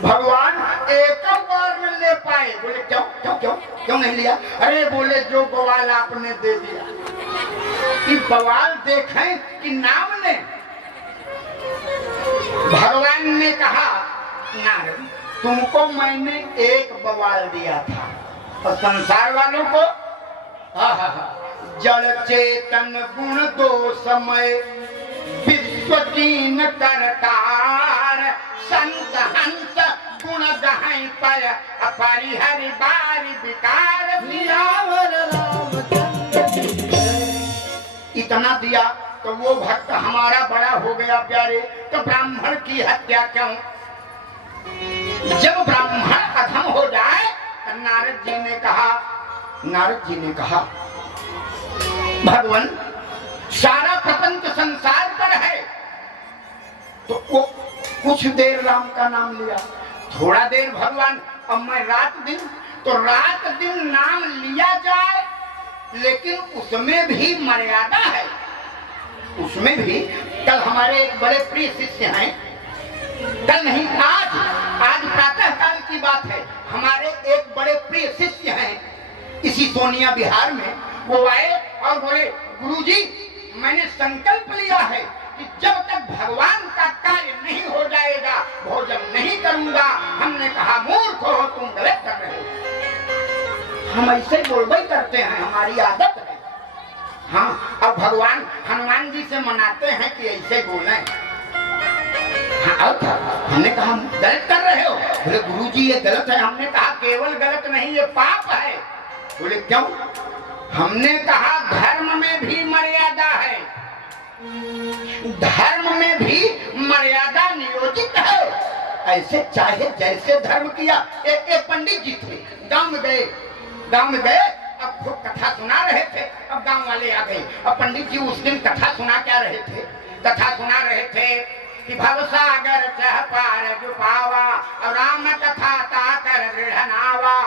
भगवान एक बार में ले पाए। बोले क्यों क्यों क्यों क्यों नहीं लिया? अरे बोले जो बवाल आपने दे दिया, कि बवाल देखें कि नाम ने। भगवान ने कहा, नारद तुमको मैंने एक बवाल दिया था और संसार वालों को जड़ चेतन गुण दो समय, विश्व कीन करतार, संत हंस गुण गहै पर, अपरिहरि बारी विकार, सियावर रामचंद्र। इतना दिया तो वो भक्त हमारा बड़ा हो गया प्यारे, तो ब्राह्मण की हत्या क्यों? जब ब्राह्मण अधम हो जाए, नारद जी ने कहा भगवान सारा प्रपंच संसार पर है, तो वो कुछ देर राम का नाम लिया, थोड़ा देर भगवान, अब मैं रात दिन नाम लिया जाए, लेकिन उसमें भी मर्यादा है, उसमें भी। कल हमारे एक बड़े प्रिय शिष्य हैं, कल नहीं आज प्रातः काल की बात है, हमारे एक बड़े प्रिय शिष्य हैं इसी सोनिया बिहार में। वो आए और बोले, गुरुजी मैंने संकल्प लिया है कि जब तक भगवान का कार्य नहीं हो जाएगा भोजन नहीं करूंगा। हमने कहा मूर्ख हो तुम, गलत कर रहे हो। हम ऐसे बोलबे करते हैं, हमारी आदत है। हाँ, अब भगवान हनुमान जी से मनाते हैं कि ऐसे बोले। हाँ, हमने कहा गलत कर रहे हो। बोले गुरुजी ये गलत है। हमने कहा केवल गलत नहीं, ये पाप है। बोले क्यों? हमने कहा धर्म में भी मर्यादा है, धर्म में भी मर्यादा नियोजित है। ऐसे चाहे जैसे धर्म किया। एक पंडित जी थे, गांव में गए, अब खूब कथा सुना रहे थे। अब गांव वाले आ गए। अब पंडित जी उस दिन कथा सुना रहे थे कि भवसागर चह पार जुपावा, राम कथा ताकर दृढ़नावा।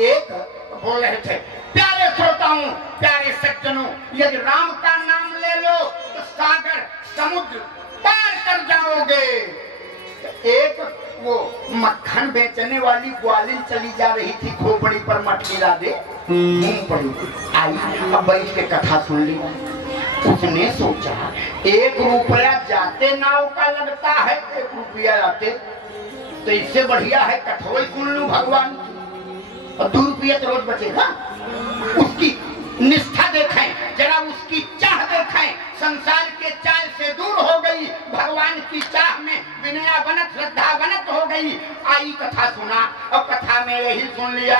एक बोल रहे थे, प्यारे श्रोताओं, प्यारे सज्जनों, यदि राम का नाम ले लो तो सागर समुद्र पार कर जाओगे। एक वो मक्खन बेचने वाली ग्वालिन चली जा रही थी, खोपड़ी पर मटकी ला दे, मुंह पड़ी आई, अब बैठ के कथा सुन ली। उसने सोचा 1 रुपया जाते नाव का लगता है, 1 रुपया आते, तो इससे बढ़िया है कठोल सुन लूं भगवान की, और 2 रुपया तो रोज बचेगा। उसकी निष्ठा देखें, जरा उसकी चाह देखें, संसार के चाल से दूर हो गई, भगवान की चाह में विनया बनत श्रद्धा बनत हो गई। आई कथा सुना, और कथा में यही सुन लिया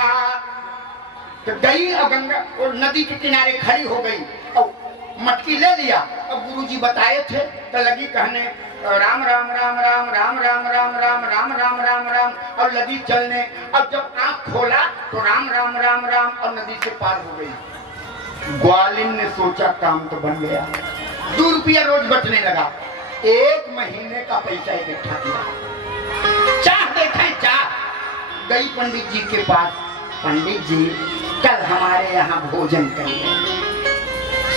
तो गई और गंगा और नदी के किनारे खड़ी हो गई और मटकी ले लिया। अब गुरुजी बताए थे तो लगी कहने राम राम राम राम राम राम राम राम राम राम राम राम, और लगी चलने। अब जब आंख खोला तो राम राम राम राम, और नदी से पार हो गई। ग्वालिन ने सोचा काम तो बन गया, 2 रुपया रोज बचने लगा। 1 महीने का पैसा इकट्ठा किया। चाह देखें, चाह। गई पंडित जी के पास, पंडित जी कल हमारे यहाँ भोजन करिए।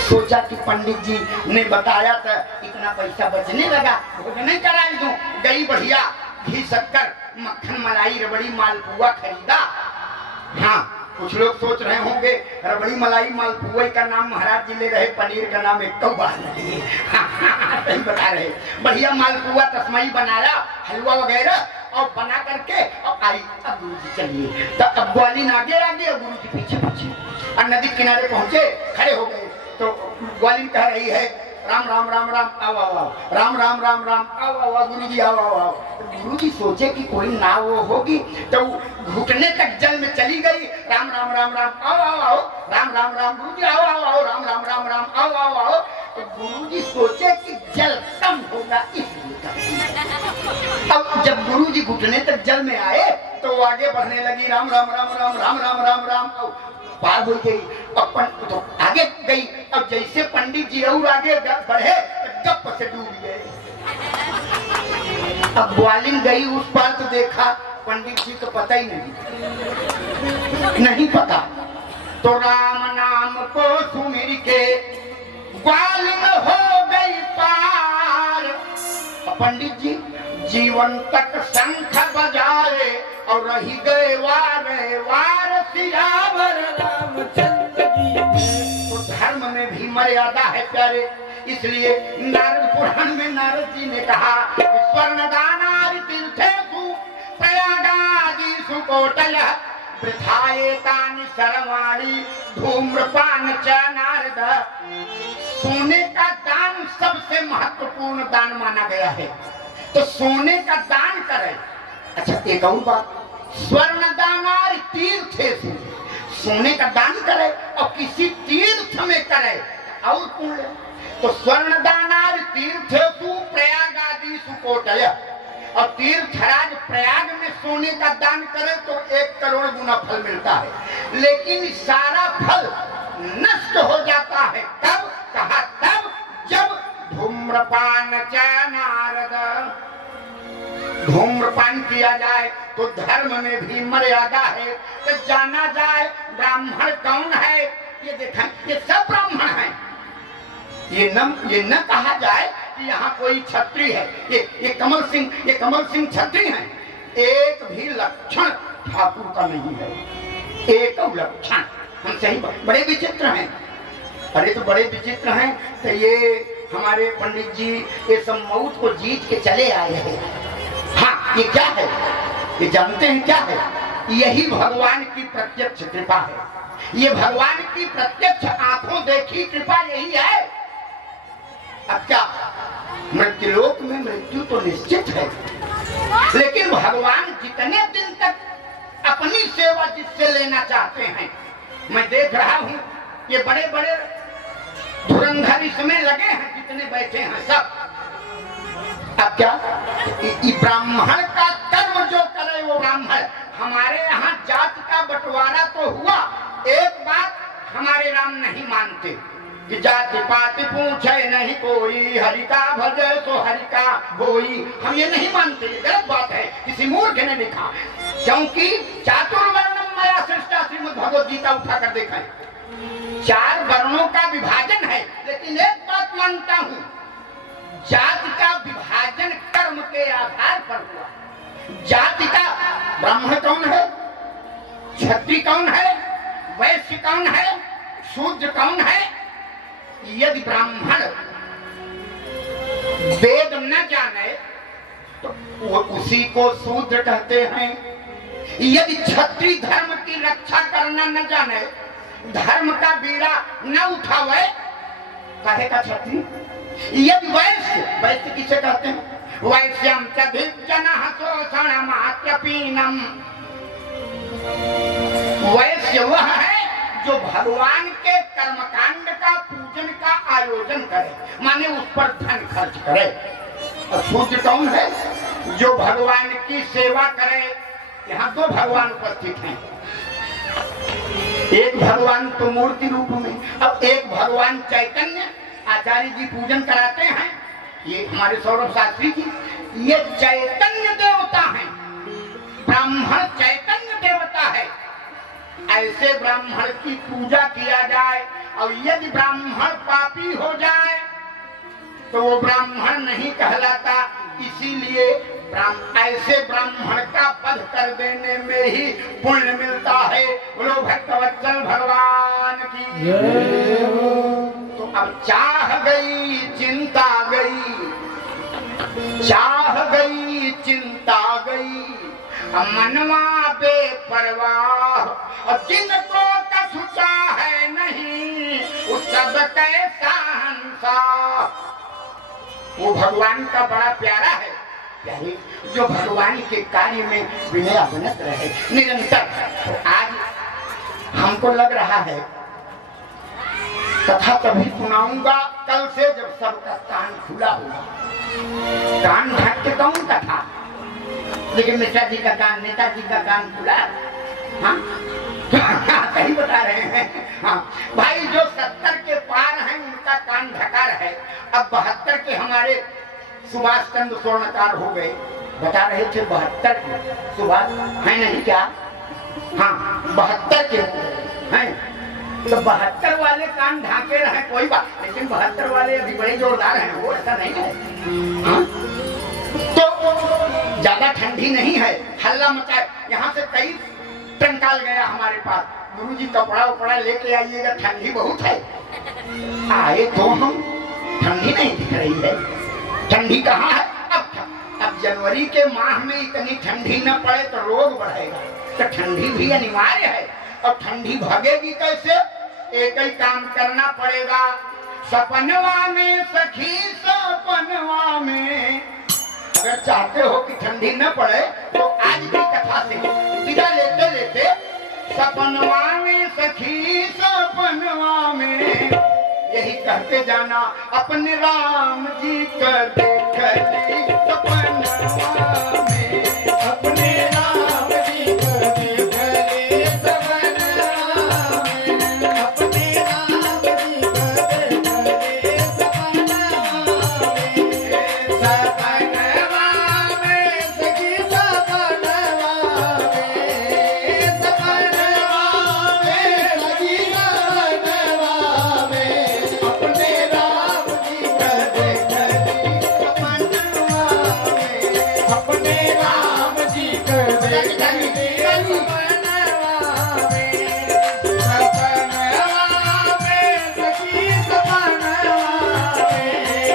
सोचा कि पंडित जी ने बताया था इतना पैसा बचने लगा, भोजन नहीं कराई दूं। गई बढ़िया घी शक्कर मक्खन मलाई रबड़ी मालपुआ खरीदा। हाँ, कुछ लोग सोच रहे होंगे रबड़ी मलाई मालपुआ का नाम महाराज जी ले रहे, पनीर का नाम एक कौवा नहीं। सही बता रहे। बढ़िया मालपुआ तस्मई बनाया, हलवा वगैरह और बना करके और आई। अब गुरु जी चलिए, तो अब ग्वालिन आगे आगे और गुरु जी पीछे पीछे और नदी किनारे पहुंचे, खड़े हो गए। तो ग्वालिन कह रही है राम राम राम राम आओ आओ आओ, राम राम राम राम आओ आओ आओ, गुरु जी आओ आओ आओ। गुरु जी सोचे कि कोई नाव वो होगी, तो घुटने तक जल में चली गई। राम राम राम राम आओ आओ आओ, राम राम राम, गुरु जी आओ आओ आओ, राम राम राम राम आओ आओ आओ। तो गुरु जी सोचे कि जल कम होगा इसलिए। अब जब गुरु जी घुटने तक जल में आए तो आगे बढ़ने लगी, राम राम राम राम, राम राम राम राम। पार हो गई, अपन तो आगे गई। अब जैसे पंडित जी और आगे बढ़े तो गप से डूब गए। अब ग्वालिन गई उस पार तो देखा पंडित जी को पता ही नहीं पता। तो राम नाम को सुमिर के ग्वालिन हो गई पार। पंडित जी जीवन तक शंख बजाए और रही गए वार वार सियावर रामचंद्र जी। तो धर्म में भी मर्यादा है प्यारे, इसलिए नारद पुराण में नारद जी ने कहा स्वर्ण दानारि तीर्थेषु प्रयागादिषु कोटयः वृथाएतानि सर्वाणि धूम्रपान च नारद। सोने का दान सबसे महत्वपूर्ण दान माना गया है, तो सोने का दान करें। अच्छा एक और बात, स्वर्ण दानारि तीर्थेषु, सोने का दान करे और किसी तीर्थ में करे और पुण्य। तो स्वर्ण दानारि तीर्थेषु प्रयागादिषु कोटयः, और तीर्थराज प्रयाग में सोने का दान करे तो 1 करोड़ गुना फल मिलता है। लेकिन सारा फल नष्ट हो जाता है तब, कहा तब जब धूम्रपान च नारद, धूम्रपान किया जाए। तो धर्म में भी मर्यादा है, तो जाना जाए ब्राह्मण कौन है। ये देखा, ये सब ब्राह्मण हैं। ये न कहा जाए कि यहाँ कोई छत्री है। ये कमल सिंह छत्री हैं। एक भी लक्षण ठाकुर का नहीं है, एक लक्षण। हम सही बड़े विचित्र हैं, अरे तो बड़े विचित्र हैं। तो ये हमारे पंडित जी ये सब मौत को जीत के चले आए हैं। हाँ, ये क्या है, ये जानते हैं क्या है? यही भगवान की प्रत्यक्ष कृपा है। ये भगवान की प्रत्यक्ष आंखों देखी कृपा यही है। अब क्या, मृत्युलोक में मृत्यु तो निश्चित है, लेकिन भगवान जितने दिन तक अपनी सेवा जिससे लेना चाहते हैं, मैं देख रहा हूं ये बड़े बड़े धुरंधर इसमें लगे हैं, जितने बैठे हैं सब। अब क्या, ब्राह्मण का कर्म जो करे वो ब्राह्मण। हमारे यहाँ जात का बंटवारा तो हुआ, एक बात हमारे राम नहीं मानते कि जाति पाति पूछे नहीं कोई, हरि का भजे सो हरि का होई। हम ये नहीं मानते, ये गलत बात है, किसी मूर्ख ने लिखा। क्योंकि चातुर्वर्णम मया सृष्टा, श्रीमद् भगवद गीता उठाकर देखें, 4 वर्णों का विभाजन है। लेकिन एक बात मानता हूँ, जाति का विभाजन कर्म के आधार पर हुआ। जाति का ब्राह्मण कौन है, क्षत्रिय कौन है, वैश्य कौन है, शूद्र कौन है। यदि ब्राह्मण वेद न जाने तो वो उसी को शूद्र कहते हैं। यदि क्षत्रिय धर्म की रक्षा करना न जाने, धर्म का बीड़ा न उठावे, कहेगा क्षत्रिय। यदि वैश्य किसे कहते हैं, वैश्यम च भिज्जनः शोषणमात्यपीनम्। वैश्य वह है जो भगवान के कर्मकांड का पूजन का आयोजन करे, माने उस पर धन खर्च करे। और शूद्र कौन है, जो भगवान की सेवा करे। यहाँ 2 भगवान उपस्थित हैं, एक भगवान तो मूर्ति रूप में, अब एक भगवान चैतन्य। आचार्य जी पूजन कराते हैं, ये हमारे सौरभ शास्त्री जी, ये चैतन्य देवता हैं। ब्राह्मण चैतन्य देवता है। ऐसे ब्राह्मण की पूजा किया जाए, और यदि ब्राह्मण पापी हो जाए तो वो ब्राह्मण नहीं कहलाता। इसीलिए ऐसे ब्राह्मण का वध कर देने में ही पुण्य मिलता है। बोलो भक्तवत्सल भगवान की जय हो। तो अब चाह गई चिंता गई, चाह गई चिंता गई, मनवा बेपरवाह, और जिनको कछु चाहे नहीं उस सब कैसा हंसा। वो भगवान का बड़ा प्यारा है, प्यारे जो भगवान के कार्य में विनय बनत रहे निरंतर। तो आज हमको लग रहा है कथा तभी सुनाऊंगा कल से जब सबका कान खुला होगा। कान ढक के कहूँ कथा, लेकिन मिश्रा जी का कान, नेताजी का कान खुला। हाँ सही बता रहे हैं। हाँ भाई जो 70 के पार हैं उनका कान ढका रहे। अब 72 के हमारे सुभाष चंद्र स्वर्णकार हो गए, बता रहे थे 72 के सुभाष है नहीं क्या? हाँ 72 के हैं, तो 72 वाले कान ढाके रहे कोई बात, लेकिन 72 वाले अभी बड़े जोरदार हैं, वो ऐसा नहीं है। हाँ? तो ज्यादा ठंडी नहीं है, हल्ला मचाए। यहाँ से कई टंकाल गया हमारे पास, गुरुजी कपड़ा उपड़ा लेके आइएगा, ठंडी बहुत है। आए तो हम, ठंडी नहीं दिख रही है। ठंडी कहाँ है? अब जनवरी के माह में इतनी ठंडी न पड़े तो रोग बढ़ेगा, तो ठंडी भी अनिवार्य है। और ठंडी भागेगी कैसे? एक ही काम करना पड़ेगा। सपनवा में सखी सपनवा में, अगर चाहते हो कि ठंडी न पड़े तो आज की कथा से विदा लेते लेते सपनवा में सखी सपनवा में यही कहते जाना, अपने राम जी का देखली सपनवा में, अपने राम जी का देखली सपनवा में, अपने राम जी का देखली सपनवा में, सपनवा में सखी सपनवा में, सपनवा में सखी सपनवा में, अपने राम जी का देखली सपनवा में, अपने राम जी का देखली सपनवा में, सपनवा में सखी सपनवा में,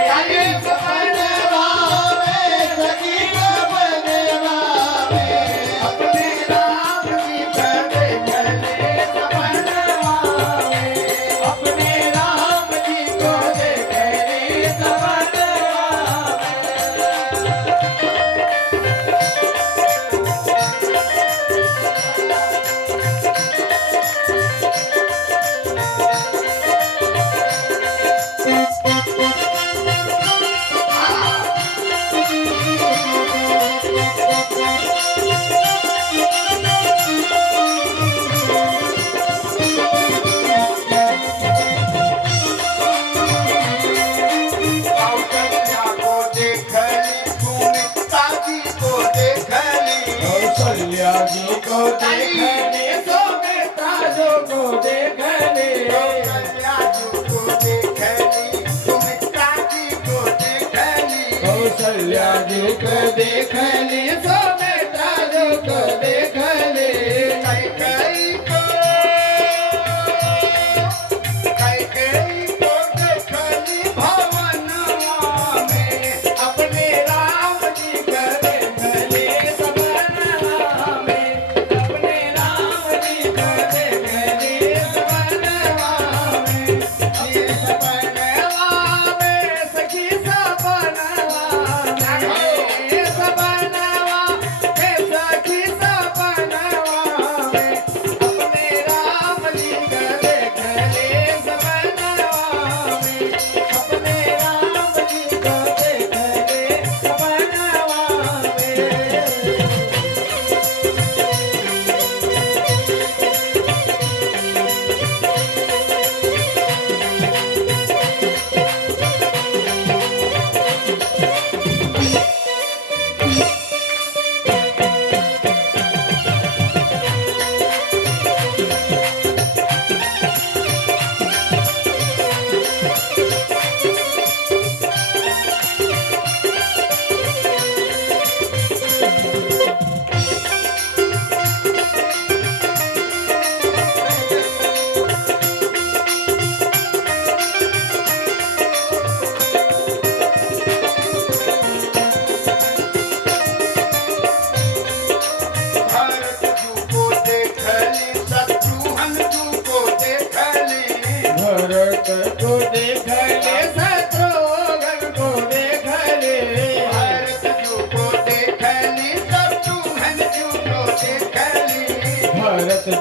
अरे सपनवा में सखी सपनवा में, अपने राम जी का देखली सपनवा में, अपने राम जी को देखली सपनवा कौशल्या जी को देखली, सुमित्रा जी को देखली, कौशल्या जी को देखली, सुमित्रा जी को देखली, कौशल्या जी को देखली, सुमित्रा जी को देखली, कैकेयी को देखली भवनवा में, अपने राम जी का देखली सपनवा में, अपने राम जी का देखली सपनवा में, ये सपनवा में सखी सपनवा में, सपनवा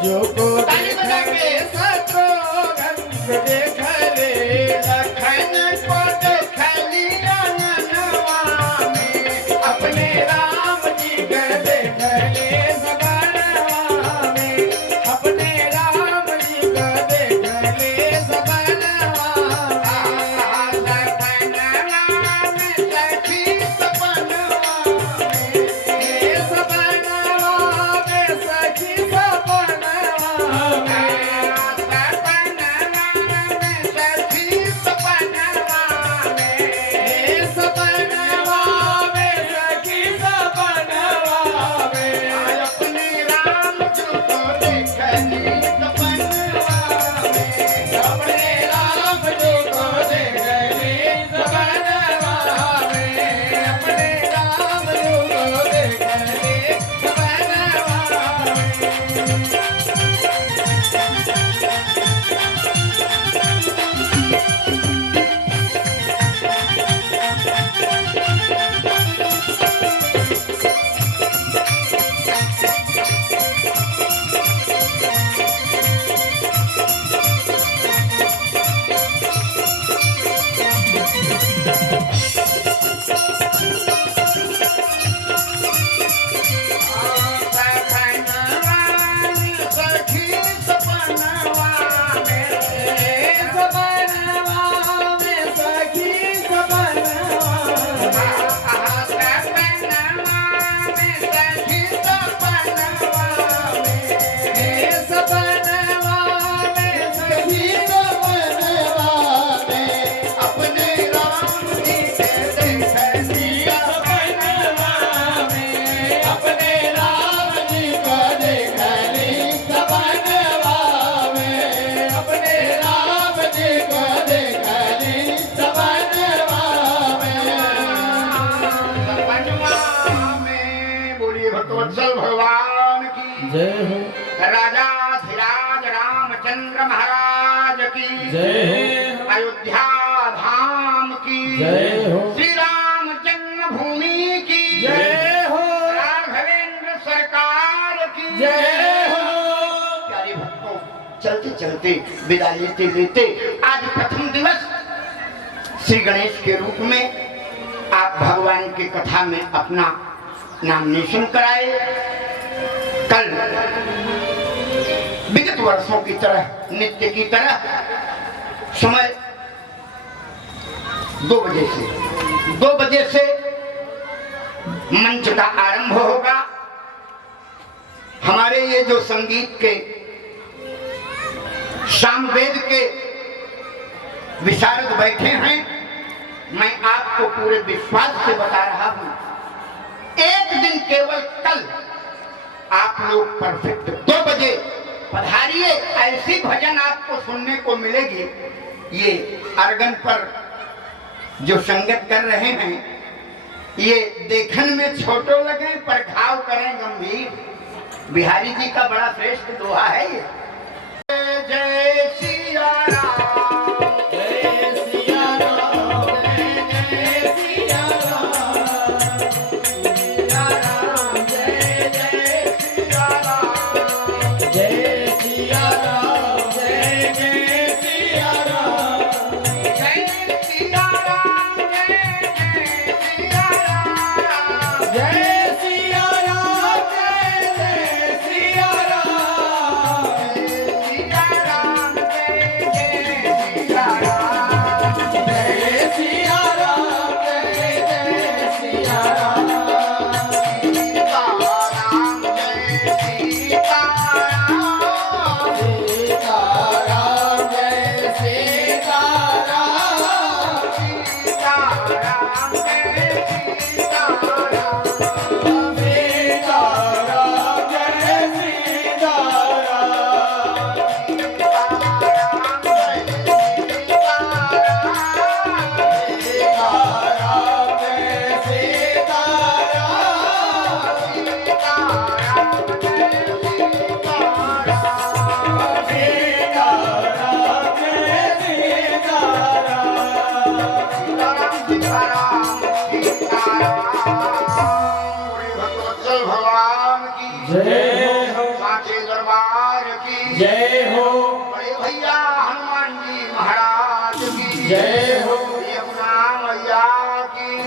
जो को देखे शत्रुघ्न देख रे लखन को देख लिया ननवा में अपने राम जी के देख ले सबनवा में अपने राम जी के देख ले सबनवा में सखी सपनवा में सखी सपनवा में भक्तवत्सल भगवान की जय हो राजा धीराज रामचंद्र महाराज की जय हो अयोध्या धाम की जय हो श्री राम जन्मभूमि की जय हो राघवेंद्र सरकार की जय हो। प्यारे भक्तों, चलते चलते विदा लेते लेते आज प्रथम दिवस श्री गणेश के रूप में आप भगवान की कथा में अपना नामिनेशन कराए। कल विगत वर्षों की तरह नित्य की तरह समय 2 बजे से मंच का आरंभ होगा। हमारे ये जो संगीत के सामवेद के विशारद बैठे हैं, मैं आपको पूरे विश्वास से बता रहा हूं, एक दिन केवल कल आप लोग परफेक्ट 2 बजे पधारिए। ऐसी भजन आपको सुनने को मिलेगी। ये अर्गन पर जो संगत कर रहे हैं, ये देखने में छोटे लगे पर घाव करें गंभीर। बिहारी जी का बड़ा श्रेष्ठ दोहा है ये। जय सिया राम, जय सिया राम, जय सिया राम, सिया राम, जय सिया राम, जय सिया राम, जय सिया राम, जय सिया राम, जय सिया राम, जय सिया राम,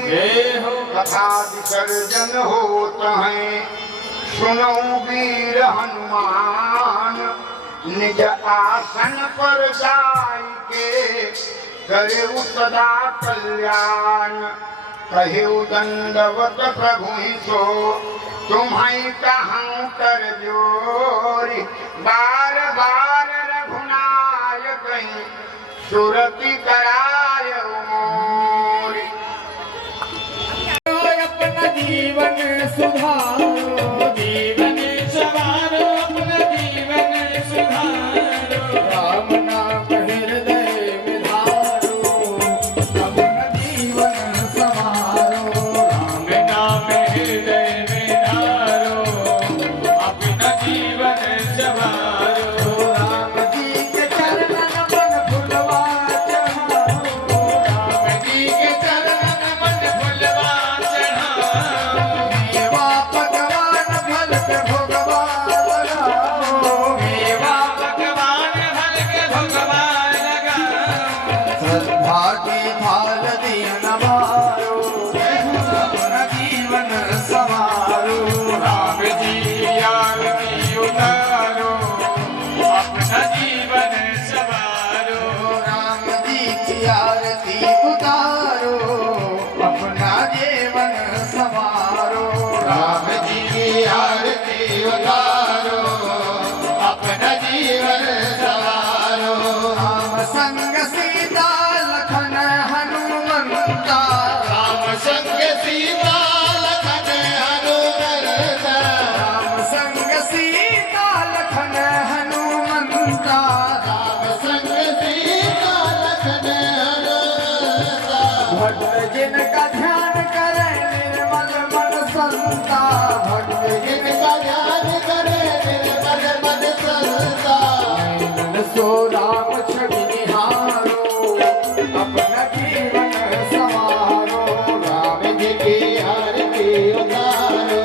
जय हो कथा विसर्जन होत है सुनो वीर हनुमान निज आसन पर जाय के करे सदा कल्याण कहे दंडवत प्रभु सो तुम्हें कहाँ कर जोरी बार बार रघुनायक सुरति कराय मोरी अपना जीवन सुधारो जीवन सवारो अपना जीवन सुधारो राम नाम हृदय में धारो अपना जीवन संवारो राम नाम हृदय में धारो अपना जीवन संवारो राम जी के चरणन मन फुलवा चढ़ाओ राम जी के चरणन मन फुलवा चढ़ाओ मेवा भगवान भल के भगवान लगाओ मेवा भगवान भल के भगवान लगाओ श्रद्धा की थाल दिया नवारो अपना जीवन संवारो राम जी आरती उतारो अपना जीवन संवारो राम जी की आरती उतारो अपना जीवन संवारो राम जी की आरती उतारो अपना जीवन संवारो राम संग सीता लखन हनुमंता राम संग सीता लखन हनुमंता राम संग सीता लखन हनुमंता राम संग सीता लखन हनुमंता भक्त जिनका ध्यान करे निर्मल मन संता भक्त जिनका ध्यान करे निर्मल मन संता नैनन सो राम छवि निहारो अपना जीवन संवारो राम जी की आरती उतारो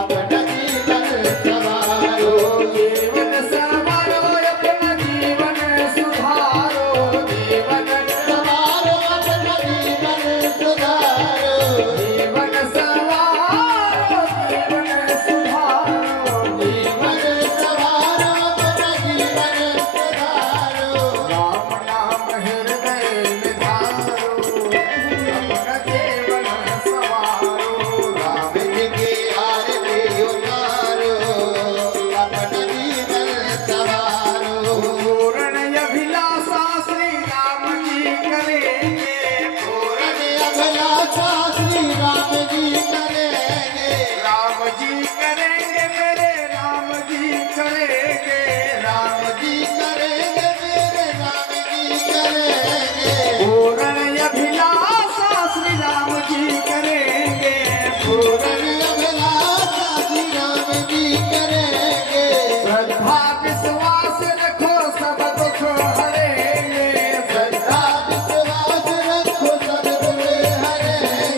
अपना जीवन संवारो जीवन संवारो अपना जीवन सुधारो जीवन संवारो अपना जीवन सुधारो जीवन संवारो जीवन सुधारो जीवन संवारो अपना जीवन सुधारो राम नाम हृदय में धारो अपना जीवन संवारो राम जी की आरती उतारो अपना जीवन संवारो पूर्ण अभिलाषा श्री राम जी करेंगे पूर्ण अभिलाषा श्री राम जी करेंगे राम जी करेंगे मेरे राम जी करेंगे राम जी करेंगे मेरे राम जी करेंगे पूर्ण अभिलाषा श्री राम जी करेंगे पूर्ण अभिलाषा श्री राम जी करेंगे श्रद्धा विश्वास रखो सब दुख हरेंगे श्रद्धा विश्वास रखो सब दुख हरेंगे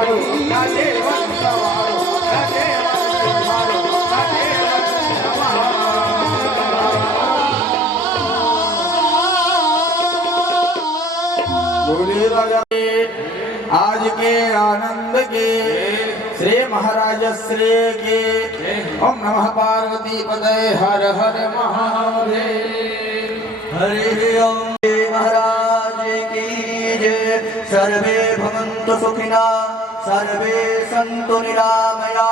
संभारो, राधे वंश संभारो, राधे वंश संभारो, राधे वंश संभारो। बोले राजा आज के आनंद के श्री महाराज श्री के ओम नमः पार्वती पदय हर हर महादेव। हरि ओम महाराज की जय। सर्वे भवन्तु सुखिना, सर्वे सन्तु निरामया,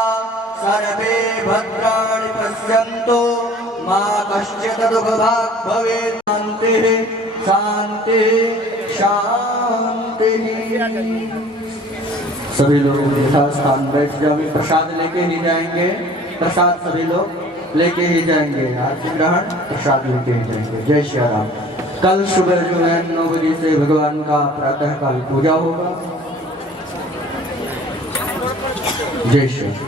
सर्वे भद्राणि पश्यन्तु, मा कश्चित् दुःखभाग् भवेत्। शान्तिः शान्तिः शान्तिः। सभी लोग यथास्थान बैठ जाओगे। प्रसाद लेके ही जाएंगे, प्रसाद सभी लोग लेके ही जाएंगे। आरती ग्रहण प्रसाद लेके ही जाएंगे। जय श्री राम। कल सुबह जो है 9 बजे से भगवान का प्रातः काल पूजा होगा। जय श्री राम।